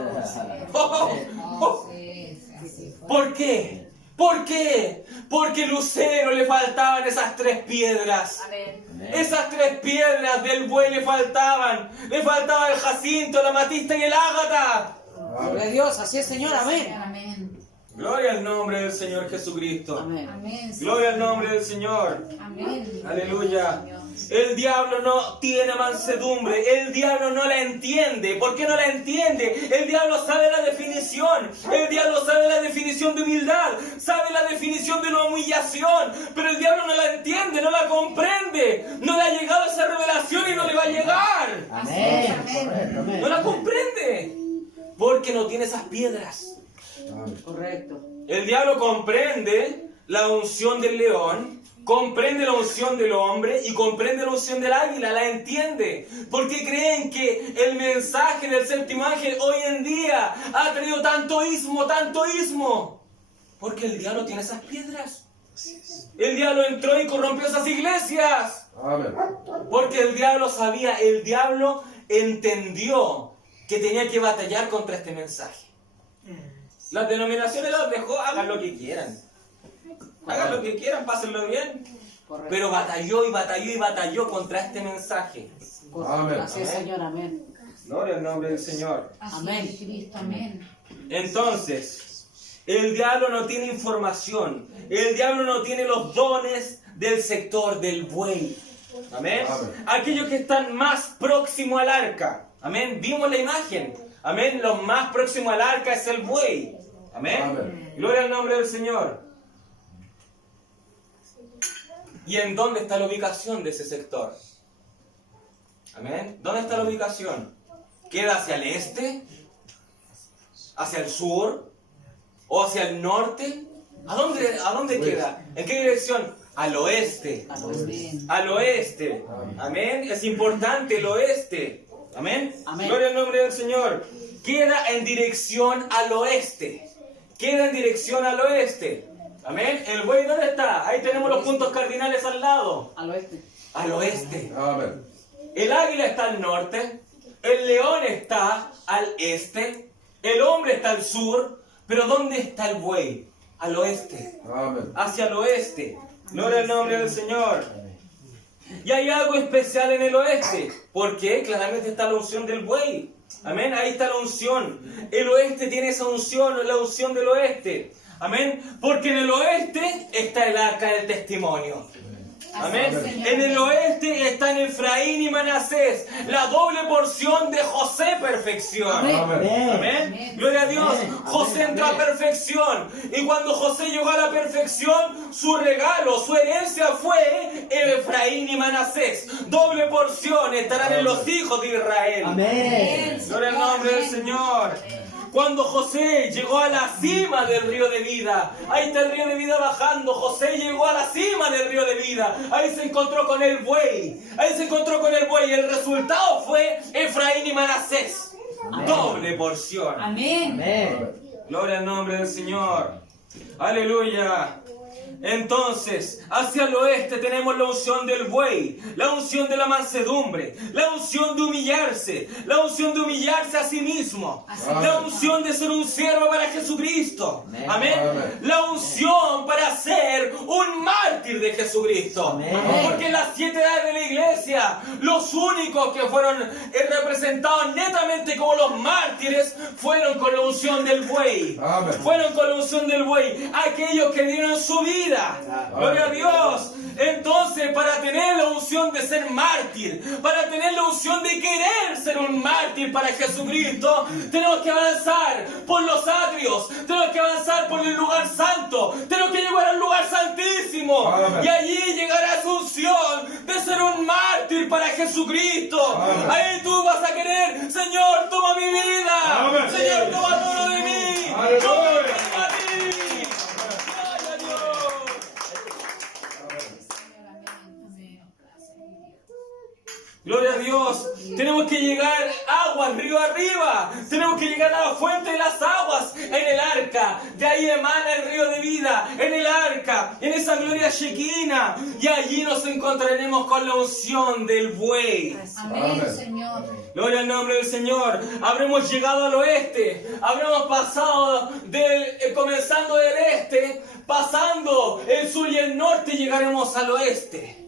Sí, así fue. ¿Por qué? ¿Por qué? Porque Lucero le faltaban esas 3 piedras. Amén. Esas 3 piedras del buey le faltaban. Le faltaba el jacinto, la amatista y el ágata. Gloria a Dios, así es, Señor, amén. Amén. Gloria al nombre del Señor Jesucristo. Amén. Amén. Gloria al nombre del Señor. Amén. Aleluya. Señor. El diablo no tiene mansedumbre, el diablo no la entiende. ¿Por qué no la entiende? El diablo sabe la definición, el diablo sabe la definición de humildad, sabe la definición de la humillación, pero el diablo no la entiende, no la comprende, no le ha llegado esa revelación y no le va a llegar. Amén. Amén. Correcto, amén. No la comprende, porque no tiene esas piedras. Correcto. El diablo comprende la unción del león, comprende la unción del hombre y comprende la unción del águila, la entiende. Porque creen que el mensaje del séptimo ángel hoy en día ha traído tanto ismo. Porque el diablo tiene esas piedras. El diablo entró y corrompió esas iglesias. Porque el diablo sabía, el diablo entendió que tenía que batallar contra este mensaje. Las denominaciones los dejó, hagan lo que quieran. Hagan lo que quieran, pásenlo bien. Correcto. Pero batalló contra este mensaje. Correcto. Así es, Señor, amén. Gloria al nombre del Señor. Así Amén. es, Cristo, amén. Entonces, el diablo no tiene información. El diablo no tiene los dones del sector del buey. Amén. Aquellos que están más próximos al arca. Amén. Vimos la imagen. Amén. Lo más próximo al arca es el buey. Amén. Gloria al nombre del Señor. ¿Y en dónde está la ubicación de ese sector? Amén. ¿Dónde está la ubicación? ¿Queda hacia el este? ¿Hacia el sur? ¿O hacia el norte? ¿A dónde queda? ¿En qué dirección? Al oeste. Al oeste. Amén. Es importante el oeste. Amén. Amén. Gloria al nombre del Señor. Queda en dirección al oeste. Queda en dirección al oeste. Amén. ¿El buey dónde está? Ahí tenemos los puntos cardinales al lado. Al oeste. Al oeste. El águila está al norte. El león está al este. El hombre está al sur. Pero ¿dónde está el buey? Al oeste. Hacia el oeste. Gloria al nombre del Señor. Y hay algo especial en el oeste. ¿Por qué? Claramente está la unción del buey. Amén. Ahí está la unción. El oeste tiene esa unción, la unción del oeste. Amén. Porque en el oeste está el arca del testimonio. Amén. Así es, Señor. En el oeste están Efraín y Manasés. La doble porción de José, perfección. Amén. Amén. Gloria a Dios. Amén. José entró a perfección. Y cuando José llegó a la perfección, su regalo, su herencia fue Efraín y Manasés. Doble porción estarán en los hijos de Israel. Amén. Gloria al nombre del Señor. Cuando José llegó a la cima del río de vida, ahí está el río de vida bajando, José llegó a la cima del río de vida, ahí se encontró con el buey, y el resultado fue Efraín y Manasés. Doble porción. Amén. Amén. Gloria al nombre del Señor. Aleluya. Entonces, hacia el oeste tenemos la unción del buey, la unción de la mansedumbre, la unción de humillarse a sí mismo, la unción de ser un siervo para Jesucristo. Amén. La unción para ser un mártir de Jesucristo. Amén. Porque en las 7 edades de la iglesia, los únicos que fueron representados netamente como los mártires fueron con la unción del buey. Amén. Fueron con la unción del buey, aquellos que dieron su vida. Gloria a Dios. Entonces, para tener la unción de ser mártir, para tener la unción de querer ser un mártir para Jesucristo, tenemos que avanzar por los atrios, tenemos que avanzar por el lugar santo, tenemos que llegar al lugar santísimo. Amén. Y allí llegará su unción de ser un mártir para Jesucristo. Amén. Ahí tú vas a querer, Señor, toma mi vida. Amén. Señor, toma todo de mí. Aleluya. Yo me entrego a ti. Gloria a Dios. Gloria a Dios. Tenemos que llegar aguas, río arriba. Tenemos que llegar a la fuente de las aguas en el arca. De ahí emana el río de vida. En el arca, en esa gloria shequina. Y allí nos encontraremos con la unción del buey. Amén, Amén. Señor. Gloria al nombre del Señor. Habremos llegado al oeste. Habremos pasado comenzando del este, pasando el sur y el norte, y llegaremos al oeste.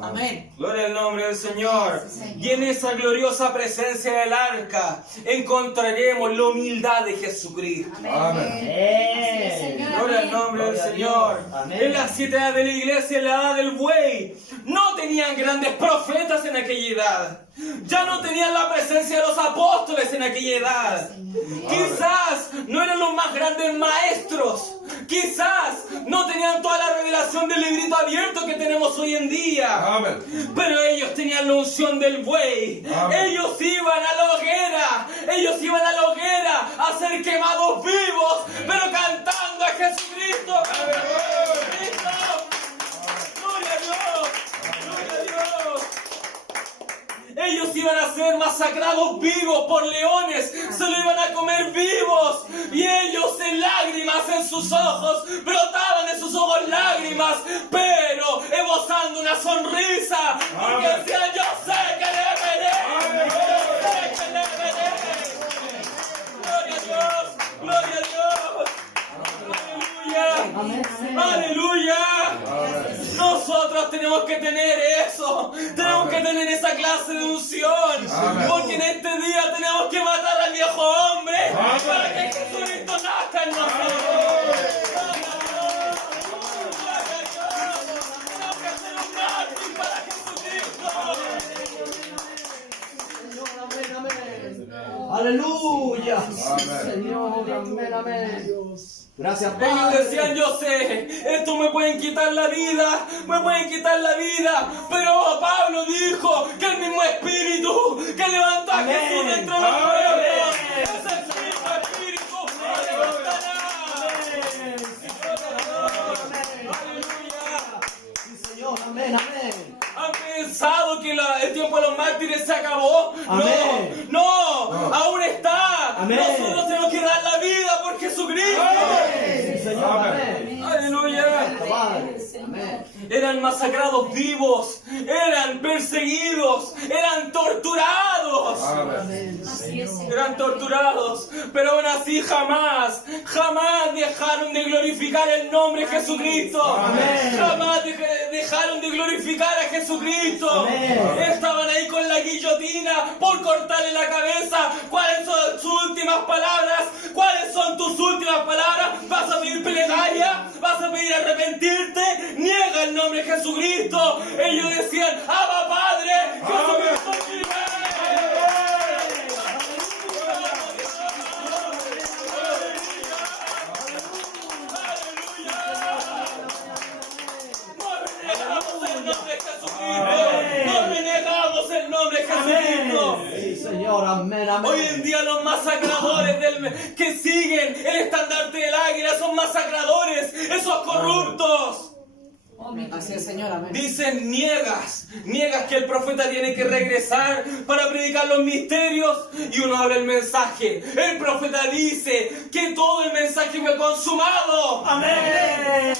Amén. Gloria al nombre del Señor. Sí, Señor. Y en esa gloriosa presencia del arca encontraremos la humildad de Jesucristo. Amén. Así es, Señor. Gloria al nombre del Gloria a Señor. Dios. Amén. En las 7 edades de la iglesia, en la edad del buey, no tenían grandes profetas en aquella edad. Ya no tenían la presencia de los apóstoles en aquella edad. Quizás no eran los más grandes maestros. Quizás no tenían toda la revelación del librito abierto que tenemos hoy en día. Amén. Pero ellos tenían la unción del buey. Amén. Ellos iban a la hoguera. Ellos iban a la hoguera a ser quemados vivos, pero cantando a Jesucristo. ¡Jesucristo! ¡Gloria a Dios! ¡Gloria a Dios! Ellos iban a ser masacrados vivos por leones, se lo iban a comer vivos, y ellos en lágrimas en sus ojos, brotaban de sus ojos lágrimas, pero esbozando una sonrisa, porque Amén. decían: yo sé que le veré, yo sé que le veré. Gloria a Dios, gloria a Dios, aleluya, Amén. aleluya. Nosotros tenemos que tener eso. Tenemos que tener esa clase de unción. Amén. Porque en este día tenemos que matar al viejo hombre Amén. para que Jesucristo nazca en nosotros. Gloria a Dios. Gloria a Dios. Tenemos que hacer un mártir para Jesucristo. Aleluya. Amén. Señor, amén, amén. Gracias, Ellos Padre. decían: yo sé, esto me pueden quitar la vida, pero Pablo dijo que el mismo Espíritu que levantó a Amén. Jesús de entre los Amén. muertos, ese mismo Espíritu lo levantará. Aleluya. Sí, Señor, amén, amén. ¿Han pensado que el tiempo de los mártires se acabó? Amén. No, aún está. Amén. Nosotros tenemos que dar la vida por Jesucristo. Sí, Señor, amén. Aleluya. Padre. Amén. Eran masacrados vivos, eran perseguidos, eran torturados. Amén. Así es, Señor. Eran torturados, pero aún así jamás dejaron de glorificar el nombre de Jesucristo. Amén. Jamás dejaron de glorificar a Jesucristo. Amén. Estaban ahí con la guillotina termina por cortarle la cabeza. ¿Cuáles son sus últimas palabras? ¿Cuáles son tus últimas palabras? ¿Vas a pedir plegaria? ¿Vas a pedir arrepentirte? Niega el nombre de Jesucristo. Ellos decían, Abba Padre, Jesucristo vive. No renegamos el nombre de Jesucristo. Sí, Señor, amén, amén. Hoy en día los masacradores que siguen el estandarte del águila son masacradores, esos corruptos. Así es, Señor, amén. Dicen, niegas que el profeta tiene que regresar para predicar los misterios, y uno habla el mensaje. El profeta dice que todo el mensaje fue consumado. Amén.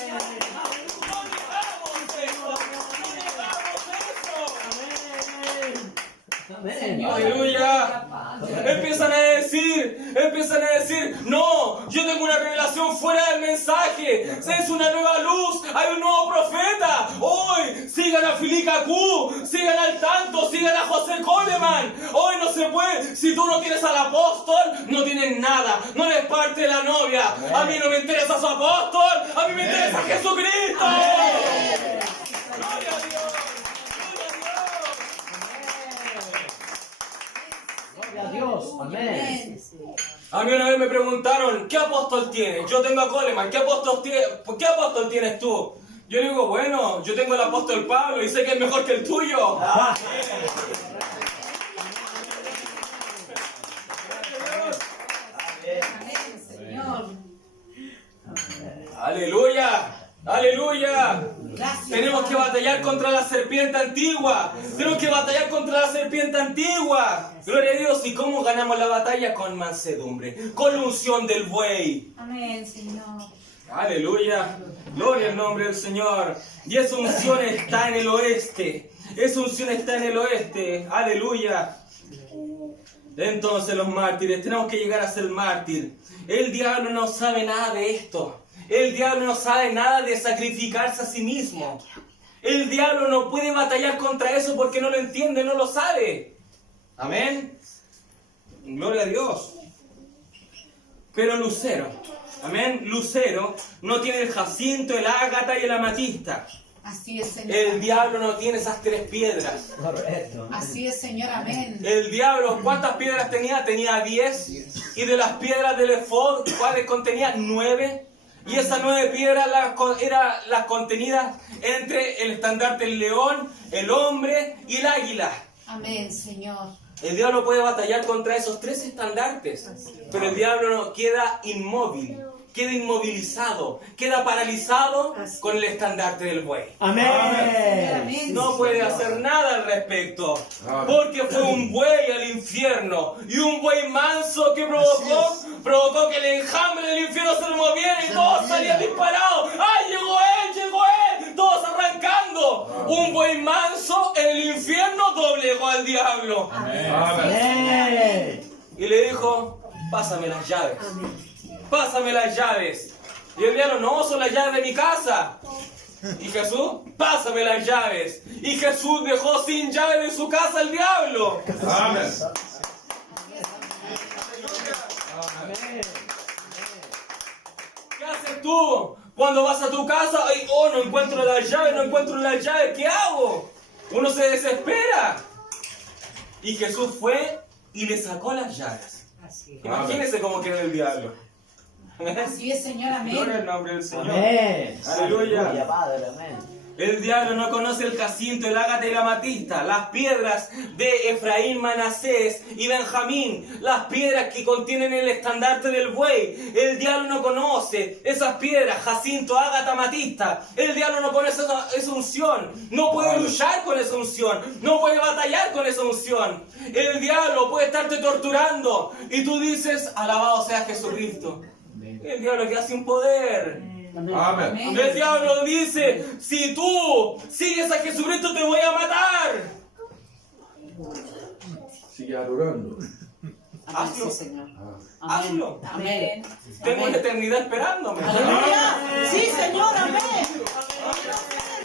Amén. Aleluya. Empiezan a decir, no, yo tengo una revelación fuera del mensaje, es una nueva luz, hay un nuevo profeta. Hoy sigan a Filica Q, sigan al tanto, sigan a José Coleman. Hoy no se puede, si tú no tienes al apóstol, no tienes nada, no eres parte de la novia. A mí no me interesa su apóstol, a mí me interesa Jesucristo. Gloria a Dios. Gloria a Dios, amén. A mí una vez me preguntaron, ¿qué apóstol tienes? Yo tengo a Coleman, ¿qué apóstol tienes tú? Yo le digo, bueno, yo tengo al apóstol Pablo y sé que es mejor que el tuyo. Aleluya. Aleluya. Tenemos que batallar contra la serpiente antigua. Tenemos que batallar contra la serpiente antigua. Gloria a Dios. ¿Y cómo ganamos la batalla? Con mansedumbre, con la unción del buey. Amén, Señor. Aleluya. Gloria al nombre del Señor. Y esa unción está en el oeste. Esa unción está en el oeste. Aleluya. Entonces los mártires, tenemos que llegar a ser mártir. El diablo no sabe nada de esto. El diablo no sabe nada de sacrificarse a sí mismo. El diablo no puede batallar contra eso porque no lo entiende, no lo sabe. Amén. Gloria a Dios. Pero Lucero, amén, Lucero no tiene el jacinto, el ágata y el amatista. Así es, Señor. El diablo no tiene esas 3 piedras. Correcto. Así es, Señor, amén. El diablo, ¿cuántas piedras tenía? Tenía 10. Y de las piedras del efod, ¿cuáles contenía? 9. Y esas 9 piedras eran las contenidas entre el estandarte del león, el hombre y el águila. Amén, Señor. El diablo puede batallar contra esos 3 estandartes, pero el diablo no queda inmóvil, queda inmovilizado, queda paralizado con el estandarte del buey. Amén. No puede hacer nada al respecto, porque fue un buey al infierno, y un buey manso que provocó que el enjambre del infierno se moviera y todos salían disparados. ¡Ay, llegó él! Todos arrancando. Un buey manso en el infierno doblegó al diablo. Amén. Y le dijo, pásame las llaves. Pásame las llaves. Y el diablo, no, son las llaves de mi casa. Y Jesús, pásame las llaves. Y Jesús dejó sin llave de su casa al diablo. Amén. ¿Qué haces tú cuando vas a tu casa? Ay, oh, no encuentro las llaves, ¿qué hago? Uno se desespera. Y Jesús fue y le sacó las llaves. Imagínense cómo quedó el diablo. Así es, Señor, Gloria al amén. nombre del Señor. Amén. Aleluya. Padre, amén. El diablo no conoce el jacinto, el ágata y la amatista, las piedras de Efraín, Manasés y Benjamín, las piedras que contienen el estandarte del buey. El diablo no conoce esas piedras, jacinto, ágata, amatista. El diablo no conoce esa unción, no puede luchar con esa unción, no puede batallar con esa unción. El diablo puede estarte torturando y tú dices, alabado sea Jesucristo. El diablo queda sin poder. Amén. El diablo dice, si tú sigues a Jesucristo te voy a matar. Sigue adorando. Hazlo. Sí, Señor. Hazlo. Amén. Tengo una eternidad esperándome. Aleluya. Sí, Señor, amén.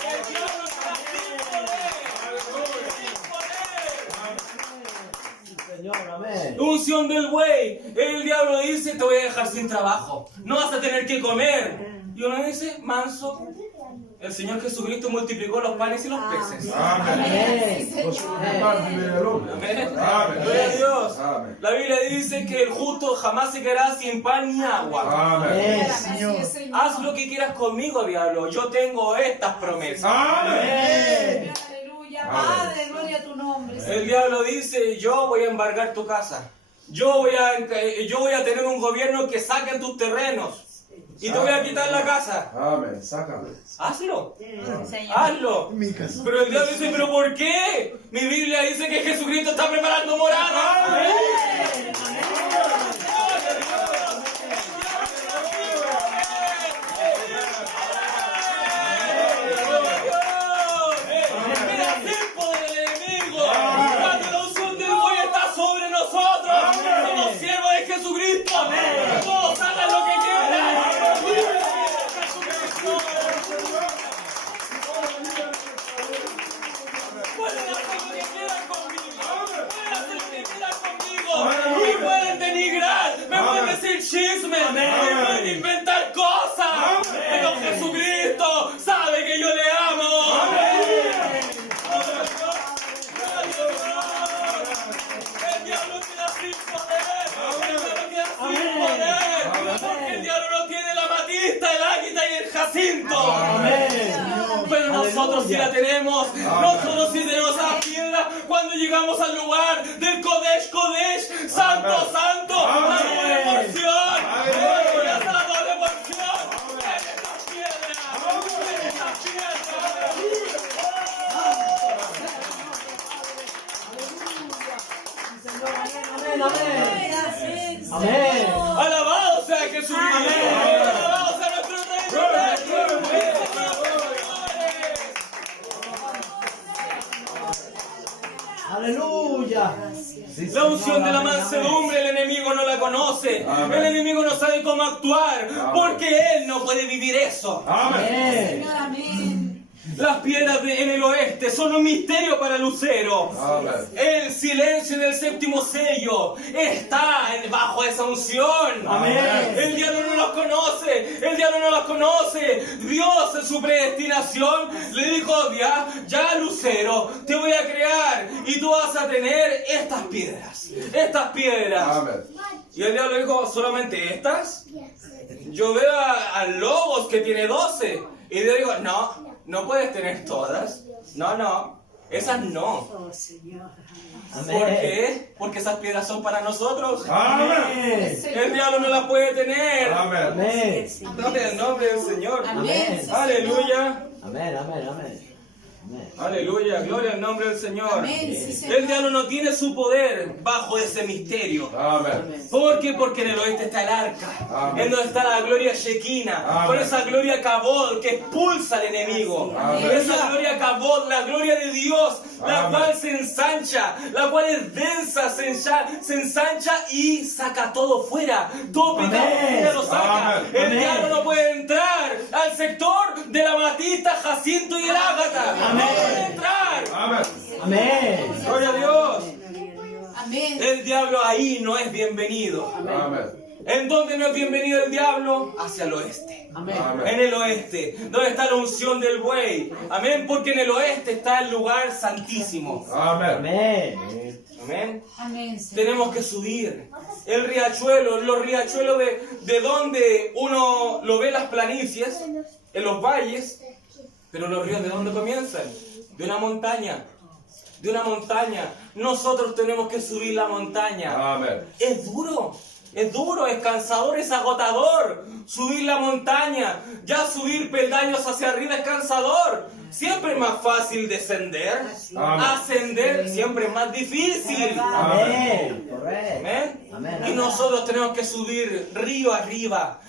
El diablo está sin poder. Sin poder. Señor, amén. Unción del buey. El diablo dice, te voy a dejar sin trabajo. No vas a tener que comer. Y uno dice, manso. El Señor Jesucristo multiplicó los panes y los peces. Amén. Por su parte viene el hombre. Amén. Amén. Gloria a Dios. Amén. La Biblia dice que el justo jamás se quedará sin pan ni agua. Amén. Así es, Señor. Haz lo que quieras conmigo, diablo. Yo tengo estas promesas. Amén. Aleluya, Padre, gloria a tu nombre. El diablo dice, yo voy a embargar tu casa. Yo voy a tener un gobierno que saque tus terrenos. Y te voy a quitar la casa. Amén. Sácame. Hazlo. Hazlo. Pero el diablo dice, ¿pero por qué? Mi Biblia dice que Jesucristo está preparando morada. Mira, tiempo del enemigo. Cuando la unción del buey está sobre nosotros, somos siervos de Jesucristo. Todos hagan lo que quieran. Pueden hacer lo que quieran conmigo. Pueden hacer lo que quieran conmigo. Me pueden denigrar. Me pueden decir chismes. Me pueden inventar cosas. Pero Jesucristo sabe que yo le amo. El diablo queda sin poder. El diablo queda sin poder. Porque el diablo no tiene la matista, el águila y el jacinto. Pero nosotros sí la tenemos. Nosotros sí tenemos esa piedra. Cuando llegamos al lugar del Kodesh, Kodesh, Santo, Santo, la doble porción. Aleluya, la doble porción. En esta piedra. En esta piedra. Amén, amén. Amén. Alabado sea Jesucristo. Alabado sea nuestro Rey. Aleluya. La unción de la mansedumbre, el enemigo no la conoce. Amén. El enemigo no sabe cómo actuar. Porque él no puede vivir eso. Amén. Señor, amén. Las piedras en el oeste son un misterio para Lucero. Amén. El silencio del séptimo sello está bajo esa unción. Amén. El diablo no los conoce. El diablo no los conoce. Dios en su predestinación le dijo, ya Lucero, te voy a crear y tú vas a tener estas piedras. Estas piedras. Amén. Y el diablo dijo, ¿solamente estas? Yo veo a Logos que tiene 12. Y yo digo, no puedes tener todas. No, esas no. Amén. ¿Por qué? Porque esas piedras son para nosotros. Amén. El diablo no las puede tener. Amén. Amén. Gloria al nombre del Señor. Amén. Aleluya. Amén, amén, amén. Amén. Aleluya. Gloria al nombre del Señor. Amén, sí, Señor. El diablo no tiene su poder bajo ese misterio. Amén. ¿Por qué? Porque en el oeste está el arca. Amén. En donde está la gloria Shekinah. Amén. Con esa gloria Kabod que expulsa al enemigo. Amén. Esa gloria Kabod, la gloria de Dios, la Amén. cual se ensancha, la cual es densa, se ensancha y saca todo fuera. Todo pecado Amén. fuera lo saca. Amén. El Amén. diablo no puede entrar al sector de la matista, jacinto y el ágata. Amén. No puede entrar. Amén. Amén. Gloria a Dios. Amén. El diablo ahí no es bienvenido. Amén. ¿En dónde no es bienvenido el diablo? Hacia el oeste. Amén. En el oeste, donde está la unción del buey. Amén, porque en el oeste está el lugar santísimo. Amén. Amén. Amén. Amén, Señor. Tenemos que subir. El riachuelo, los riachuelos de donde uno lo ve las planicies, en los valles. Pero los ríos, ¿de dónde comienzan? De una montaña. De una montaña. Nosotros tenemos que subir la montaña. Amén. Es duro, es cansador, es agotador subir la montaña. Ya subir peldaños hacia arriba es cansador. Siempre es más fácil descender. Amén. Ascender siempre es más difícil. Amén. Correcto. Amén. Amén. Y nosotros tenemos que subir río arriba,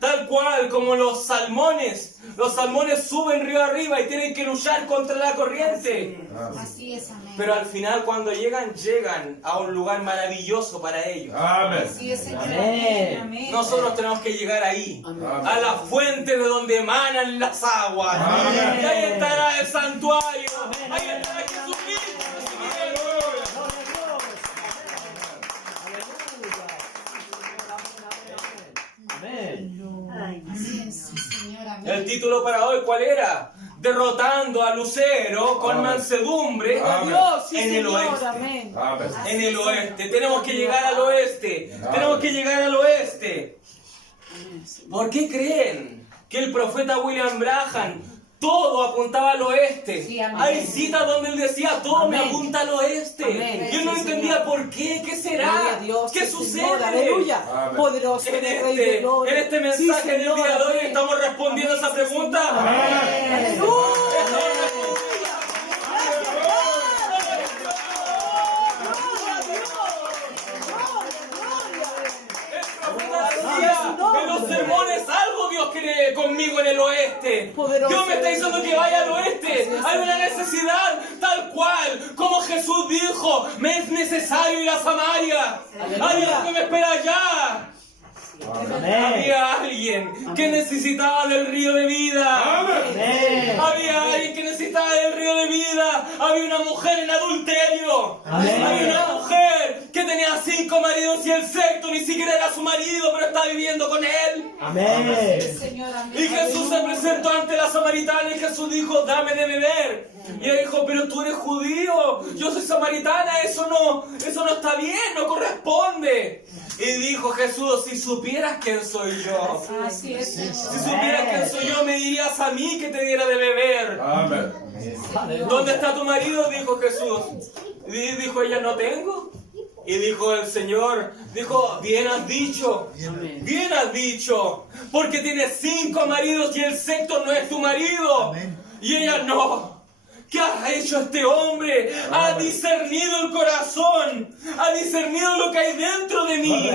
tal cual como los salmones. Los salmones suben río arriba y tienen que luchar contra la corriente. Así es, amén. Pero al final cuando llegan a un lugar maravilloso para ellos. Amén. Así es, Señor. Amén. Amén. Nosotros tenemos que llegar ahí, Amén. a la fuente de donde emanan las aguas. Amén. Y ahí estará el santuario. Ahí estará Jesucristo. El título para hoy, ¿cuál era? Derrotando a Lucero con mansedumbre Dios, sí, en el Señor, oeste. amén. Amén. En el oeste. Tenemos que llegar al oeste. Tenemos que llegar al oeste. ¿Por qué creen que el profeta William Branham todo apuntaba al oeste? Sí, amén. Hay citas donde él decía, todo me Amén. apunta al oeste. Amén. Yo no Sí, entendía Señor. por qué, qué Gloria será, a Dios, qué sí, sucede. Señor, aleluya. Amén. Poderoso En eres, Rey de gloria. en este mensaje Sí, del Señor, día de hoy amén. estamos respondiendo a esa pregunta. Amén. En los sermones algo Dios quiere conmigo en el oeste. Poderoso Dios me está diciendo que vaya al oeste. Hay una necesidad tal cual como Jesús dijo, me es necesario ir a Samaria. Hay algo que me espera allá. Amén. Había alguien que necesitaba del río de vida. Amén. Había alguien que necesitaba del río de vida. Había una mujer en adulterio. Amén. Había una mujer que tenía 5 maridos y el sexto ni siquiera era su marido, pero está viviendo con él. Amén. Señor, amén. Y Jesús se presentó ante la samaritana y Jesús dijo, dame de beber. Y ella dijo, pero tú eres judío, yo soy samaritana, eso no está bien, no corresponde. Y dijo Jesús, si supieras quién soy yo, Así es, Señor. si supieras quién soy yo, me dirías a mí que te diera de beber. Amén. ¿Dónde está tu marido? Dijo Jesús. Y dijo ella, no tengo. Y dijo el Señor, dijo, bien has dicho, bien has dicho, porque tienes 5 maridos y el sexto no es tu marido. Y ella, no. ¿Qué ha hecho este hombre? Ha discernido el corazón, ha discernido lo que hay dentro de mí.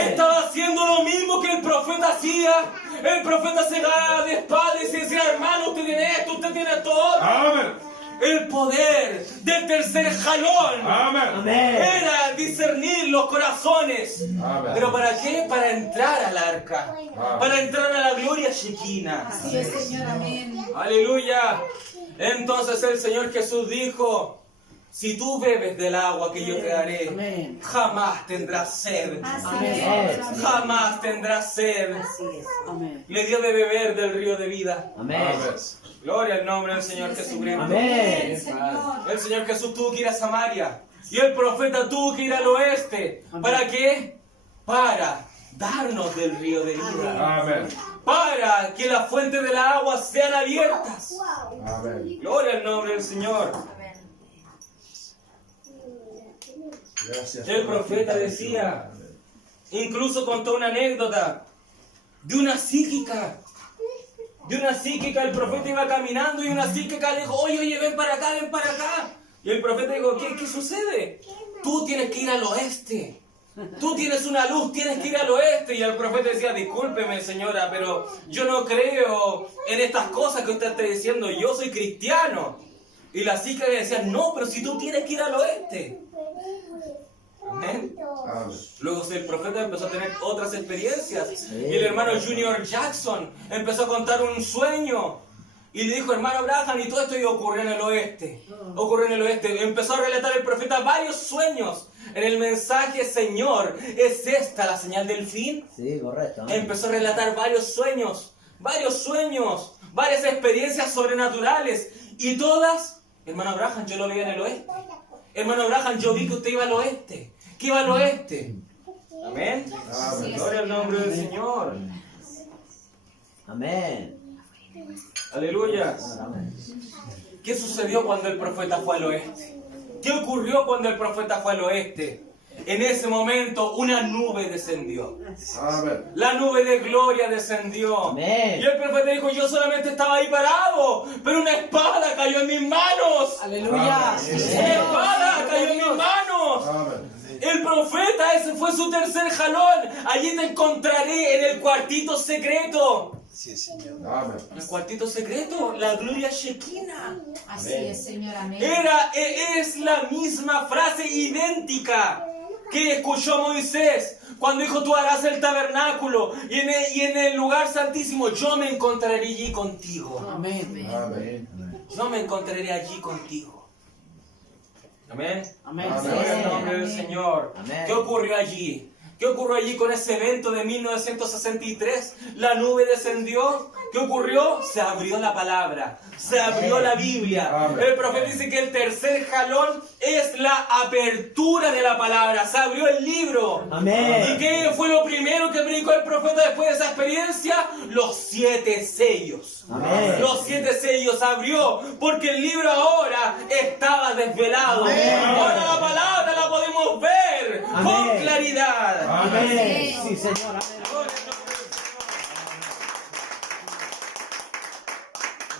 Estaba haciendo lo mismo que el profeta hacía. El profeta se daba de espaldas y decía, hermano, usted tiene esto, usted tiene todo. Amén. El poder del tercer jalón Amén. era discernir los corazones. Amén. ¿Pero para qué? Para entrar al arca, para entrar a la gloria Shekinah. Así es, Señor, amén. Aleluya. Entonces el Señor Jesús dijo, si tú bebes del agua que yo te daré, Amén. jamás tendrás sed. Así Amén. es, Señor, amén. Jamás tendrás sed. Así es. Amén. Le dio de beber del río de vida. Amén. Gloria al nombre del Señor Jesucristo. Amén. Señor. El Señor Jesús tuvo que ir a Samaria. Y el profeta tuvo que ir al oeste. ¿Para qué? Para darnos del río de vida. Amén. Para que las fuentes de la agua sean abiertas. Amén. Gloria al nombre del Señor. Gracias. El profeta decía, incluso contó una anécdota de una psíquica. De una psíquica, el profeta iba caminando y una psíquica le dijo, oye, ven para acá, ven para acá. Y el profeta dijo, ¿qué sucede? Tú tienes que ir al oeste. Tú tienes una luz, tienes que ir al oeste. Y el profeta decía, discúlpeme señora, pero yo no creo en estas cosas que usted está diciendo, yo soy cristiano. Y la psíquica le decía, no, pero si tú tienes que ir al oeste. Amén. Amén. Luego el profeta empezó a tener otras experiencias. Y el hermano Junior Jackson empezó a contar un sueño. Y le dijo, hermano Branham, y todo esto ocurrió en el oeste. Ocurrió en el oeste. Empezó a relatar el profeta varios sueños. En el mensaje, Señor, ¿es esta la señal del fin? Sí, correcto. Empezó a relatar varios sueños, varias experiencias sobrenaturales. Y todas, hermano Branham, yo lo leí en el oeste. Hermano Branham, yo vi que usted iba al oeste. Que iba al oeste. Amén. Amén. Gloria al nombre del Señor. Amén. Aleluya. Amén. ¿Qué sucedió cuando el profeta fue al oeste? ¿Qué ocurrió cuando el profeta fue al oeste? En ese momento una nube descendió. Amén. La nube de gloria descendió. Amén. Y el profeta dijo, yo solamente estaba ahí parado, pero una espada cayó en mis manos. Aleluya. Amén. Sí, Una Señor. espada cayó en mis manos. Amén. El profeta, ese fue su tercer jalón. Allí te encontraré en el cuartito secreto. Amén. El cuartito secreto, la gloria Shekinah. Así es, Señor, amén. Es la misma frase idéntica que escuchó Moisés cuando dijo, tú harás el tabernáculo y en el lugar santísimo yo me encontraré allí contigo. Amén. Amén. Yo me encontraré allí contigo. Amén. Amén. Gloria al nombre del Amén. Señor. Amén. ¿Qué ocurrió allí? ¿Qué ocurrió allí con ese evento de 1963? La nube descendió. ¿Qué ocurrió? Se abrió la palabra. Se abrió la Biblia. Amén. El profeta dice que el tercer jalón es la apertura de la palabra. Se abrió el libro. Amén. ¿Y qué fue lo primero que predicó el profeta después de esa experiencia? Los 7 sellos. Amén. Los 7 sellos abrió, porque el libro ahora estaba desvelado. Amén. Ahora la palabra la podemos ver con Amén. claridad. Amén. Sí, Señor.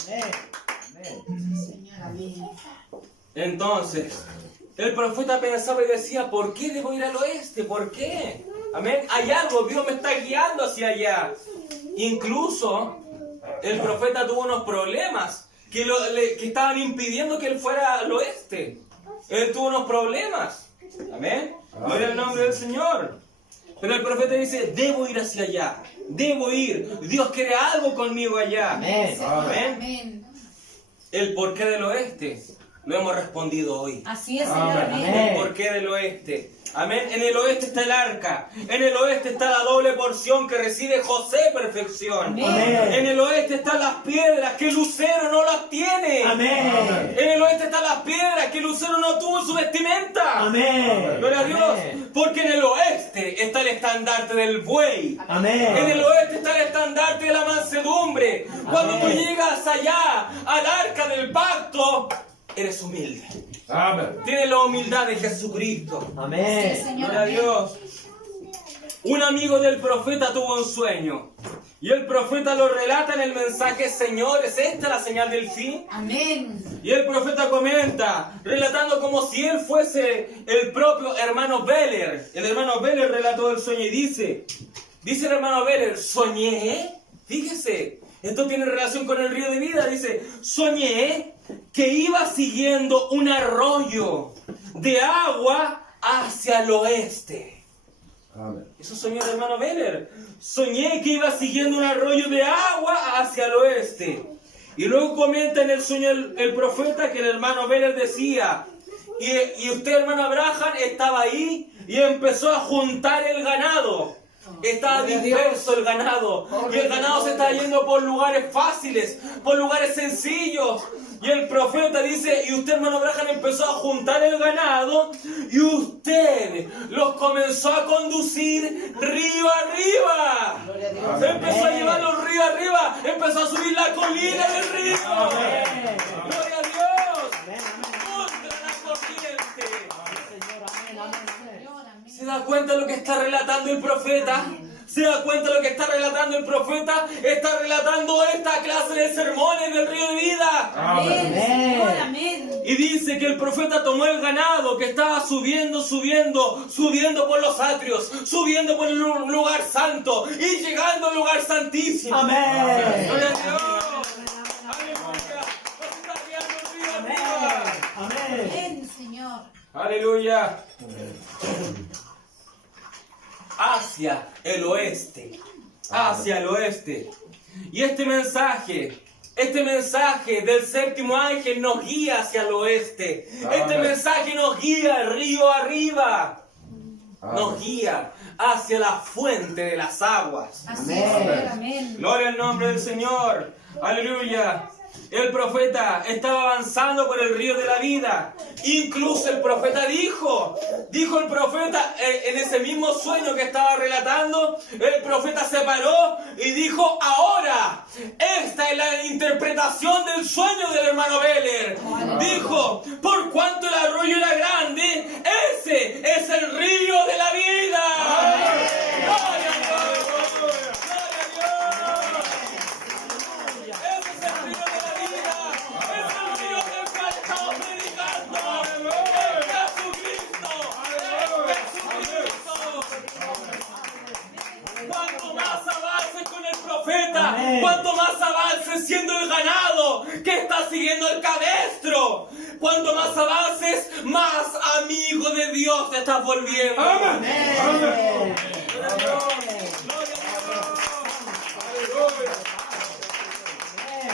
Amén. Amén. Señor, amén. Entonces, el profeta pensaba y decía, ¿por qué debo ir al oeste? ¿Por qué? Amén. Hay algo, Dios me está guiando hacia allá. Incluso, el profeta tuvo unos problemas que estaban impidiendo que él fuera al oeste. Él tuvo unos problemas. Amén. Gloria al nombre del Señor. Pero el profeta dice, debo ir hacia allá. Debo ir. Dios quiere algo conmigo allá. Amén. Señor, Amén. amén. El porqué del oeste lo hemos respondido hoy. Así es, Señor, Amén. amén. Amén. El porqué del oeste. Amén. En el oeste está el arca. En el oeste está la doble porción que recibe José, perfección. Amén. En el oeste están las piedras que Lucero no las tiene. Amén. En el oeste están las piedras que Lucero no tuvo en su vestimenta. Amén. Gloria a Dios. Porque en el oeste está el estandarte del buey. Amén. En el oeste está el estandarte de la mansedumbre. Cuando tú Amén. llegas allá al arca del pacto, eres humilde. Amén. Tienes la humildad de Jesucristo. Sí, Amén. Señor, Gloria a amén. Dios. Un amigo del profeta tuvo un sueño. Y el profeta lo relata en el mensaje, Señor, ¿es esta la señal del fin? Amén. Y el profeta comenta, relatando como si él fuese el propio hermano Beller. El hermano Beller relató el sueño y dice el hermano Beller, soñé, fíjese, esto tiene relación con el río de vida, dice, soñé que iba siguiendo un arroyo de agua hacia el oeste. Amén. Eso soñó el hermano Beller. Soñé que iba siguiendo un arroyo de agua hacia el oeste. Y luego comenta en el sueño el profeta que el hermano Beller decía, y usted, hermano Abraham, estaba ahí y empezó a juntar el ganado. Estaba disperso el ganado. Y el ganado se estaba yendo por lugares fáciles, por lugares sencillos. Y el profeta dice, y usted, hermano Abraham, empezó a juntar el ganado y usted los comenzó a conducir río arriba. Empezó a llevarlos río arriba, empezó a subir la colina del río. Amén. Gloria a Dios. Amén. Contra la corriente. Señor, amén. Amén. Señor, amén. ¿Se da cuenta de lo que está relatando el profeta? ¿Se da cuenta de lo que está relatando el profeta? Está relatando esta clase de sermones del río de vida. Amén, Amén. Señor, amén. Y dice que el profeta tomó el ganado que estaba subiendo por los atrios, subiendo por el lugar santo y llegando al lugar santísimo. Amén. Gloria a Dios. Aleluya. Nos está guiando el río arriba. Amén. Amén, Señor. Aleluya. Hacia el oeste. Hacia el oeste. Y este mensaje del séptimo ángel nos guía hacia el oeste. Este Amén. mensaje nos guía río arriba. Nos Amén. guía hacia la fuente de las aguas. Así Amén. es, Señor, amén. Gloria al nombre del Señor. Aleluya. El profeta estaba avanzando por el río de la vida. Incluso el profeta dijo el profeta en ese mismo sueño que estaba relatando, el profeta se paró y dijo, ahora, esta es la interpretación del sueño del hermano Beller. Dijo, por cuanto el arroyo era grande, ese es el río de la vida. ¡Gloria a Dios! ¡Gloria a Dios! Ese es el río de la vida. Es el río del cual estamos predicando. Es Jesucristo. Es Jesucristo. Cuanto más avances con el profeta, Amén. cuanto más avances siendo el ganado que está siguiendo el cabestro, cuanto más avances, más amigo de Dios te estás volviendo. Amén. Amén. Gloria a Dios. Gloria a Dios. Amén.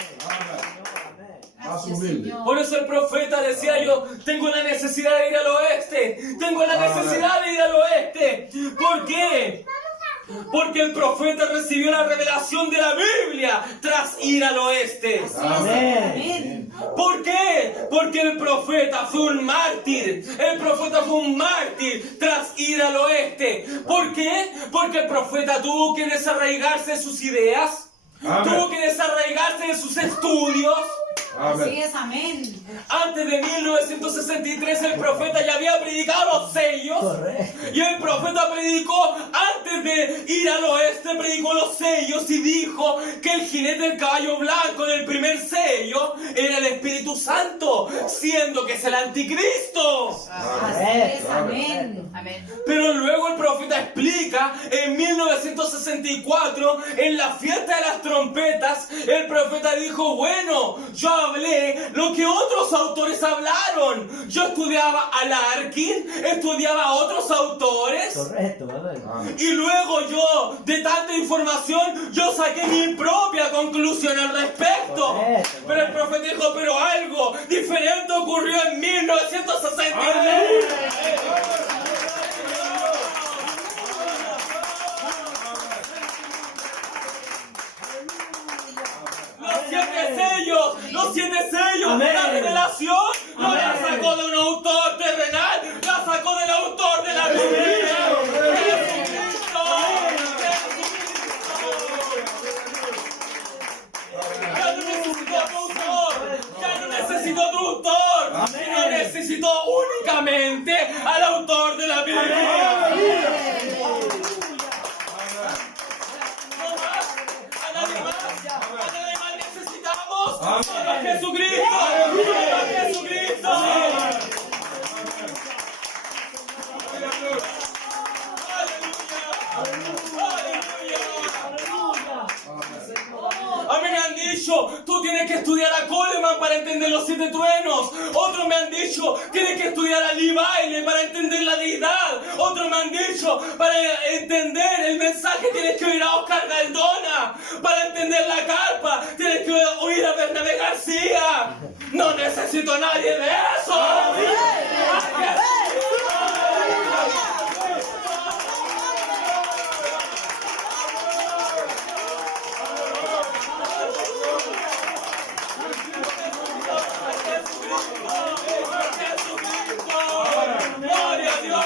Más Gracias, humilde. Señor. Por eso el profeta decía: yo tengo la necesidad de ir al oeste. Tengo la necesidad de ir al oeste. ¿Por qué? Porque el profeta recibió la revelación de la Biblia tras ir al oeste. Amén. ¿Por qué? Porque el profeta fue un mártir. El profeta fue un mártir tras ir al oeste. ¿Por qué? Porque el profeta tuvo que desarraigarse de sus ideas. Tuvo que desarraigarse de sus estudios. Así es, amén. Antes de 1963 el profeta ya había predicado los sellos. Correcto. Y el profeta predicó, antes de ir al oeste, predicó los sellos y dijo que el jinete del caballo blanco del primer sello era el Espíritu Santo, siendo que es el anticristo. Así es, amén. Amén. Pero luego el profeta explica, en 1964, en la fiesta de las trompetas, el profeta dijo: bueno, yo hablé lo que otros autores hablaron. Yo estudiaba a Larkin, estudiaba a otros autores. Correcto, amén. Y luego yo, de tanta información, yo saqué mi propia conclusión al respecto. Correcto. Pero el profeta dijo: pero algo diferente ocurrió en 1963. Los siete sellos, Amén. la revelación no la sacó de un autor terrenal, la sacó del autor de la Biblia. ¡Jesucristo! Ya no necesito otro autor, ya no necesito otro autor, sino necesito únicamente al autor de la Biblia. ¡Solo a Jesucristo! ¡Solo a Jesucristo! A mí me han dicho: tú tienes que estudiar a Coleman para entender los 7 truenos. Otros me han dicho: tienes que estudiar a Lee Bailey para entender la deidad. Otros me han dicho: para entender el mensaje tienes que oír a Oscar Galdona. Para entender la carpa tienes que oír a Bernabé García. No necesito a nadie de eso. ¡Gloria a Dios!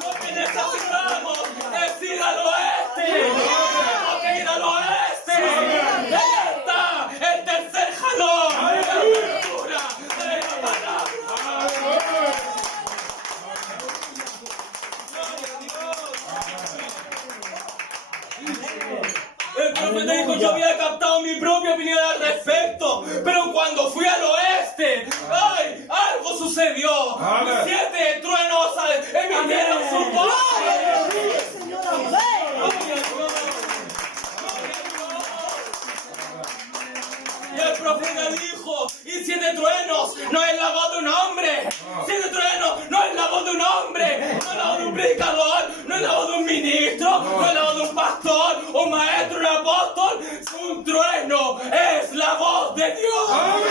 Lo que necesitamos es ir al oeste. Tenemos que ir al oeste. Ahí está el tercer jalón. La apertura de la palabra. El profeta dijo: yo había captado mi propia opinión al respecto, pero cuando fui al oeste, ¡ay! Algo sucedió. Amén. 7 truenos emitieron su voz. Señor, amén. Y el profeta dijo: y 7 truenos no es la voz de un hombre. 7 truenos no es la voz de un hombre. No es la voz de un predicador. No es la voz de un ministro. No es la voz de un pastor, un maestro, un apóstol. Un trueno es la voz de Dios. Amén.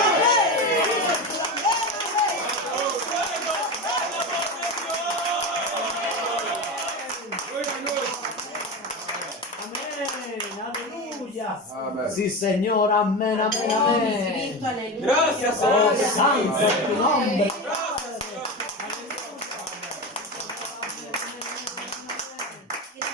Aleluya. Amén. Sí, Señor. Amén, amén, amén. Cristo, aleluya. Gracias, Oh, Señor. santo es tu nombre.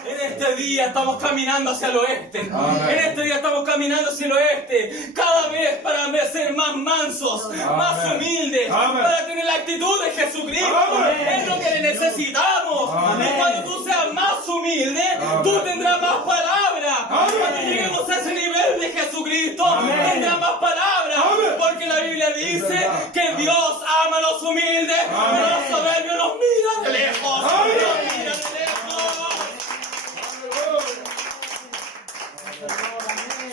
En este día estamos caminando hacia el oeste. Amén. En este día estamos caminando hacia el oeste. Cada vez para ser más mansos, más humildes, Amén. para tener la actitud de Jesucristo. Amén. Es lo que necesitamos. Amén. Y cuando tú seas más humilde, Amén. tú tendrás más palabra. Amén. Cuando lleguemos a ese nivel de Jesucristo, Amén. tendrás más palabra. Amén. Porque la Biblia dice verdad. que Dios ama a los humildes, Amén. pero a los soberbios los mira de lejos. Amén. Los mira de lejos.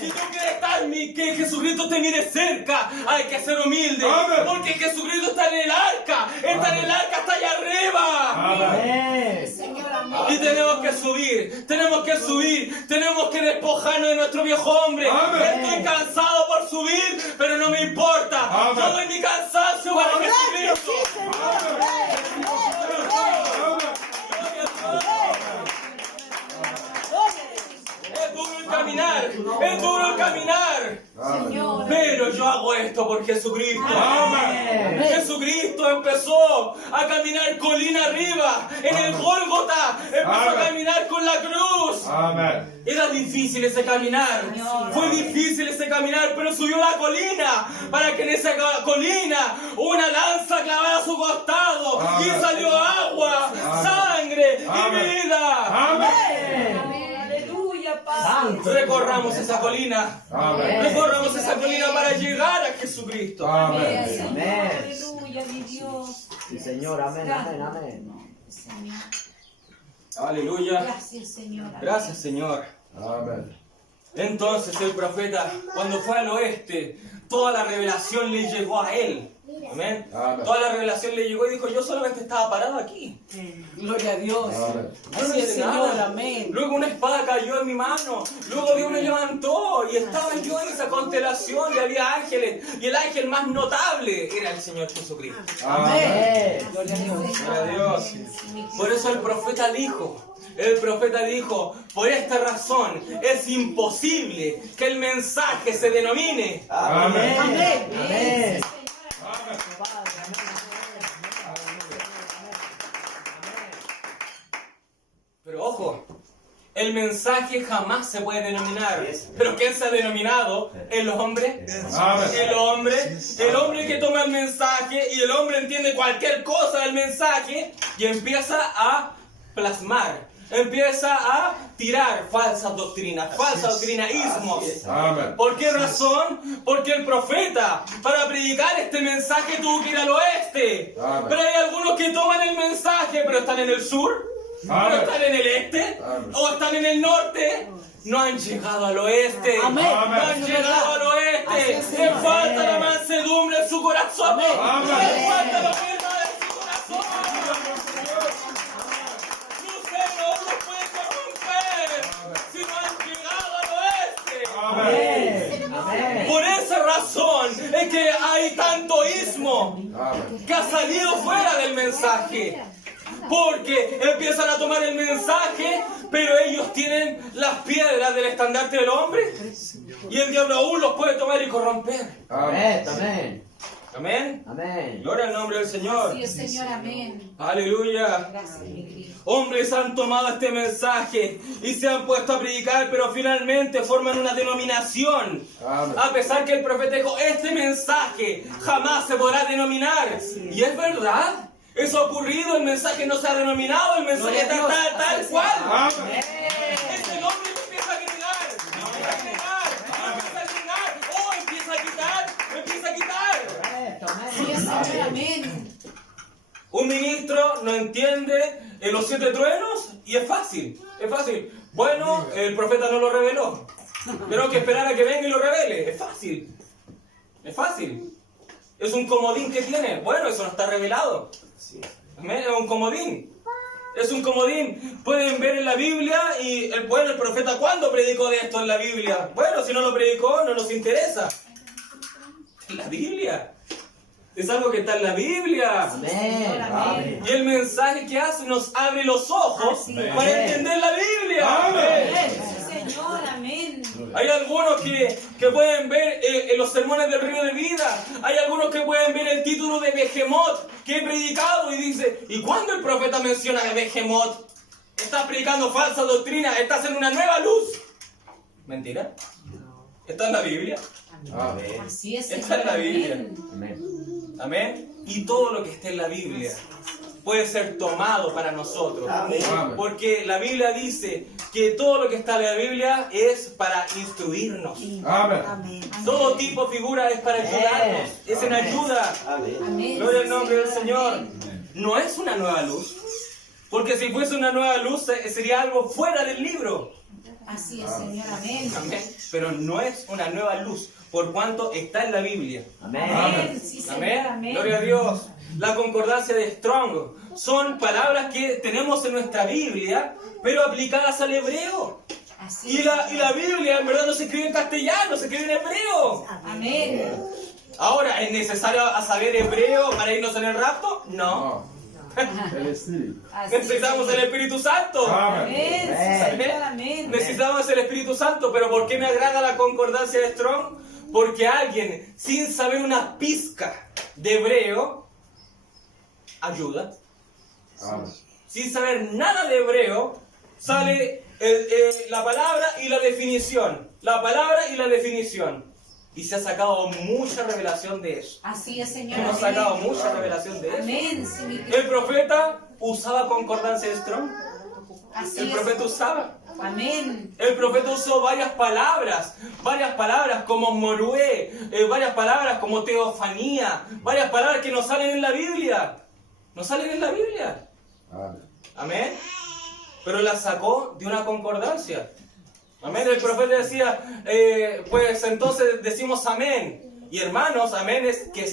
Si tú quieres estar, que Jesucristo te mire cerca, hay que ser humilde. Amén. Porque Jesucristo está en el arca. Está en el arca, está allá arriba. Amén. Amén. Señor, amén. Y tenemos que subir, tenemos que despojarnos de nuestro viejo hombre. Amén. Estoy cansado por subir, pero no me importa. Amén. Yo doy mi cansancio para Correcto, Jesucristo. sí, Señor. Es duro el caminar, es duro el caminar. Señor. Pero yo hago esto por Jesucristo. Amén. Jesucristo empezó a caminar colina arriba, en el Gólgota. Empezó a Amén. caminar con la cruz. Amen. Era difícil ese caminar. Señor. Fue difícil ese caminar, pero subió la colina para que en esa colina una lanza clavara a su costado y Amén. salió agua, Amén. sangre y Amén. vida. Amen. Amén. Aleluya, Padre. Santo. Recorramos esa colina. Amen. Recorramos esa colina para llegar a Jesucristo. Amen. Señor. Amén. Aleluya, mi Dios. Sí, Señor, amén, amén, amén. Señor. Aleluya. Gracias, Señor. Amén. Gracias, Señor. Amen. Entonces el profeta, cuando fue al oeste, toda la revelación le llegó a él. Amén. Amén. Toda la revelación le llegó y dijo, yo solamente estaba parado aquí. Gloria a Dios. Amen. Yo no Así es, hice Señor. nada. Amén. Luego una espada cayó en mi mano. Luego Dios me levantó y estaba yo en esa constelación y había ángeles. Y el ángel más notable era el Señor Jesucristo. Amen. Gloria a Dios. Gloria a Dios. Por eso el profeta dijo, por esta razón es imposible que el mensaje se denomine. Amen. Amén. Amén. Pero ojo, el mensaje jamás se puede denominar. ¿Pero quién se ha denominado? El hombre. Amen. El hombre que toma el mensaje y el hombre entiende cualquier cosa del mensaje y empieza a plasmar, empieza a tirar falsas doctrinas, ismos. Amen. ¿Por qué razón? Porque el profeta, para predicar este mensaje, tuvo que ir al oeste. Amén. Pero hay algunos que toman el mensaje, pero están en el sur, Amén. pero están en el este, Amén. o están en el norte. No han llegado al oeste. Amén. No han llegado al Así oeste. es, Le Señor. falta la mansedumbre en su corazón. Amén. Le falta la humildad en su corazón. Ustedes no los pueden corromper si no han llegado al oeste. Amen. Amén. Por esa razón es que hay tanto ismo Amen. que ha salido fuera del mensaje. Porque empiezan a tomar el mensaje, pero ellos tienen las piedras del estandarte del hombre. Y el diablo aún los puede tomar y corromper. Amen. Amén. Amén. Amén. Gloria al nombre del Señor. Así es, Señor. Amén. Aleluya. Gracias, mi Cristo. Hombres han tomado este mensaje y se han puesto a predicar, pero finalmente forman una denominación. Amen. A pesar que el profeta dijo, este mensaje jamás se podrá denominar. Y es verdad. Eso ha ocurrido, el mensaje no se ha denominado, el mensaje está tal cual. Amen. Es el hombre que empieza a agregar, empieza a quitar. Así es, Señor. Amén. Un ministro no entiende los 7 truenos y es fácil. Bueno, el profeta no lo reveló. Tenemos que esperar a que venga y lo revele. Es fácil. Es un comodín que tiene. Bueno, eso no está revelado. Amén, es un comodín. Pueden ver en la Biblia y el profeta, ¿cuándo predicó de esto en la Biblia? Bueno, si no lo predicó, no nos interesa. En la Biblia. Es algo que está en la Biblia. Amén. Amén. Y el mensaje que hace nos abre los ojos Así es. para entender la Biblia. Amén. Sí, Señor. Amén. Hay algunos que pueden ver en los sermones del río de vida. Hay algunos que pueden ver el título de Behemoth que he predicado y dice, ¿y cuándo el profeta menciona a Behemoth? Estás predicando falsa doctrina, estás en una nueva luz. ¿Mentira? Está en la Biblia. Amen. Así es, Está Señor. en la Biblia. Amén. Amén. Amén. Y todo lo que esté en la Biblia puede ser tomado para nosotros. Amén. Porque la Biblia dice que todo lo que está en la Biblia es para instruirnos. Amen. Todo tipo de figura es para ayudarnos. Es en ayuda. Amén. Gloria al nombre del Señor. No es una nueva luz. Porque si fuese una nueva luz sería algo fuera del libro. Así es, Señor. Amén. Amén. Pero no es una nueva luz. Por cuanto está en la Biblia. Amén. Amén. Sí, Señor. Amén. Amén. Gloria a Dios. la concordancia de Strong. Son palabras que tenemos en nuestra Biblia, pero aplicadas al hebreo. Así Y la Biblia en verdad no se escribe en castellano, se escribe en hebreo. Amén. Ahora, ¿es necesario saber hebreo para irnos en el rapto? No. El Espíritu. Así es, Necesitamos el Señor. Espíritu Santo. Amén. Amén, sí, Señor, amén. Necesitamos el Espíritu Santo. ¿Pero por qué me agrada la concordancia de Strong? Porque alguien sin saber una pizca de hebreo ayuda. Amén. Sin saber nada de hebreo sale la palabra y la definición. La palabra y la definición. Y se ha sacado mucha revelación de eso. Así es, Señor. Hemos amén. sacado mucha revelación de eso. Amén. Sí, mi El profeta usaba concordancia de Strong. Así El es. profeta usaba. Amén. El profeta usó varias palabras como morué, varias palabras como teofanía, varias palabras que no salen en la Biblia. No salen en la Biblia. Amén. Amén. Pero las sacó de una concordancia. Amén. El profeta decía, pues entonces decimos amén. Y hermanos, amén es que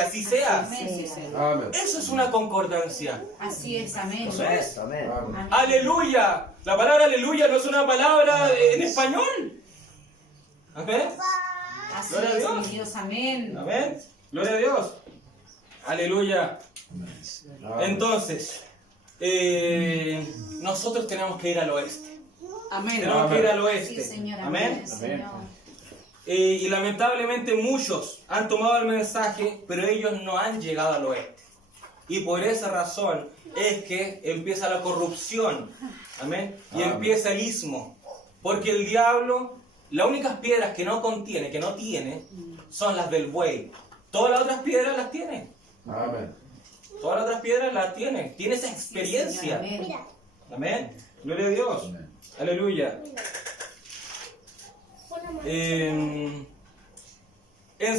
así sea. Amén, sí, Señor. Amén. Eso es una concordancia. Así es, amén. Eso es. Amén. Amén. Amén. Aleluya. La palabra aleluya no es una palabra en español. Amén. Así Gloria a es, Dios. mi Dios, amén. Amén. Gloria a Dios. Aleluya. Entonces, nosotros tenemos que ir al oeste. Amén. Tenemos que ir al Sí, oeste. Señor, Amén. amén, Señor. Y lamentablemente muchos han tomado el mensaje, pero ellos no han llegado al oeste. Y por esa razón es que empieza la corrupción. Amén. Y Amén. empieza el ismo. Porque el diablo, las únicas piedras que no contiene, que no tiene, son las del buey. Todas las otras piedras las tiene. Amén. Todas las otras piedras las tiene. Tiene esa Sí, experiencia. Señor, amén. Amén. Gloria a Dios. Amén. Aleluya. En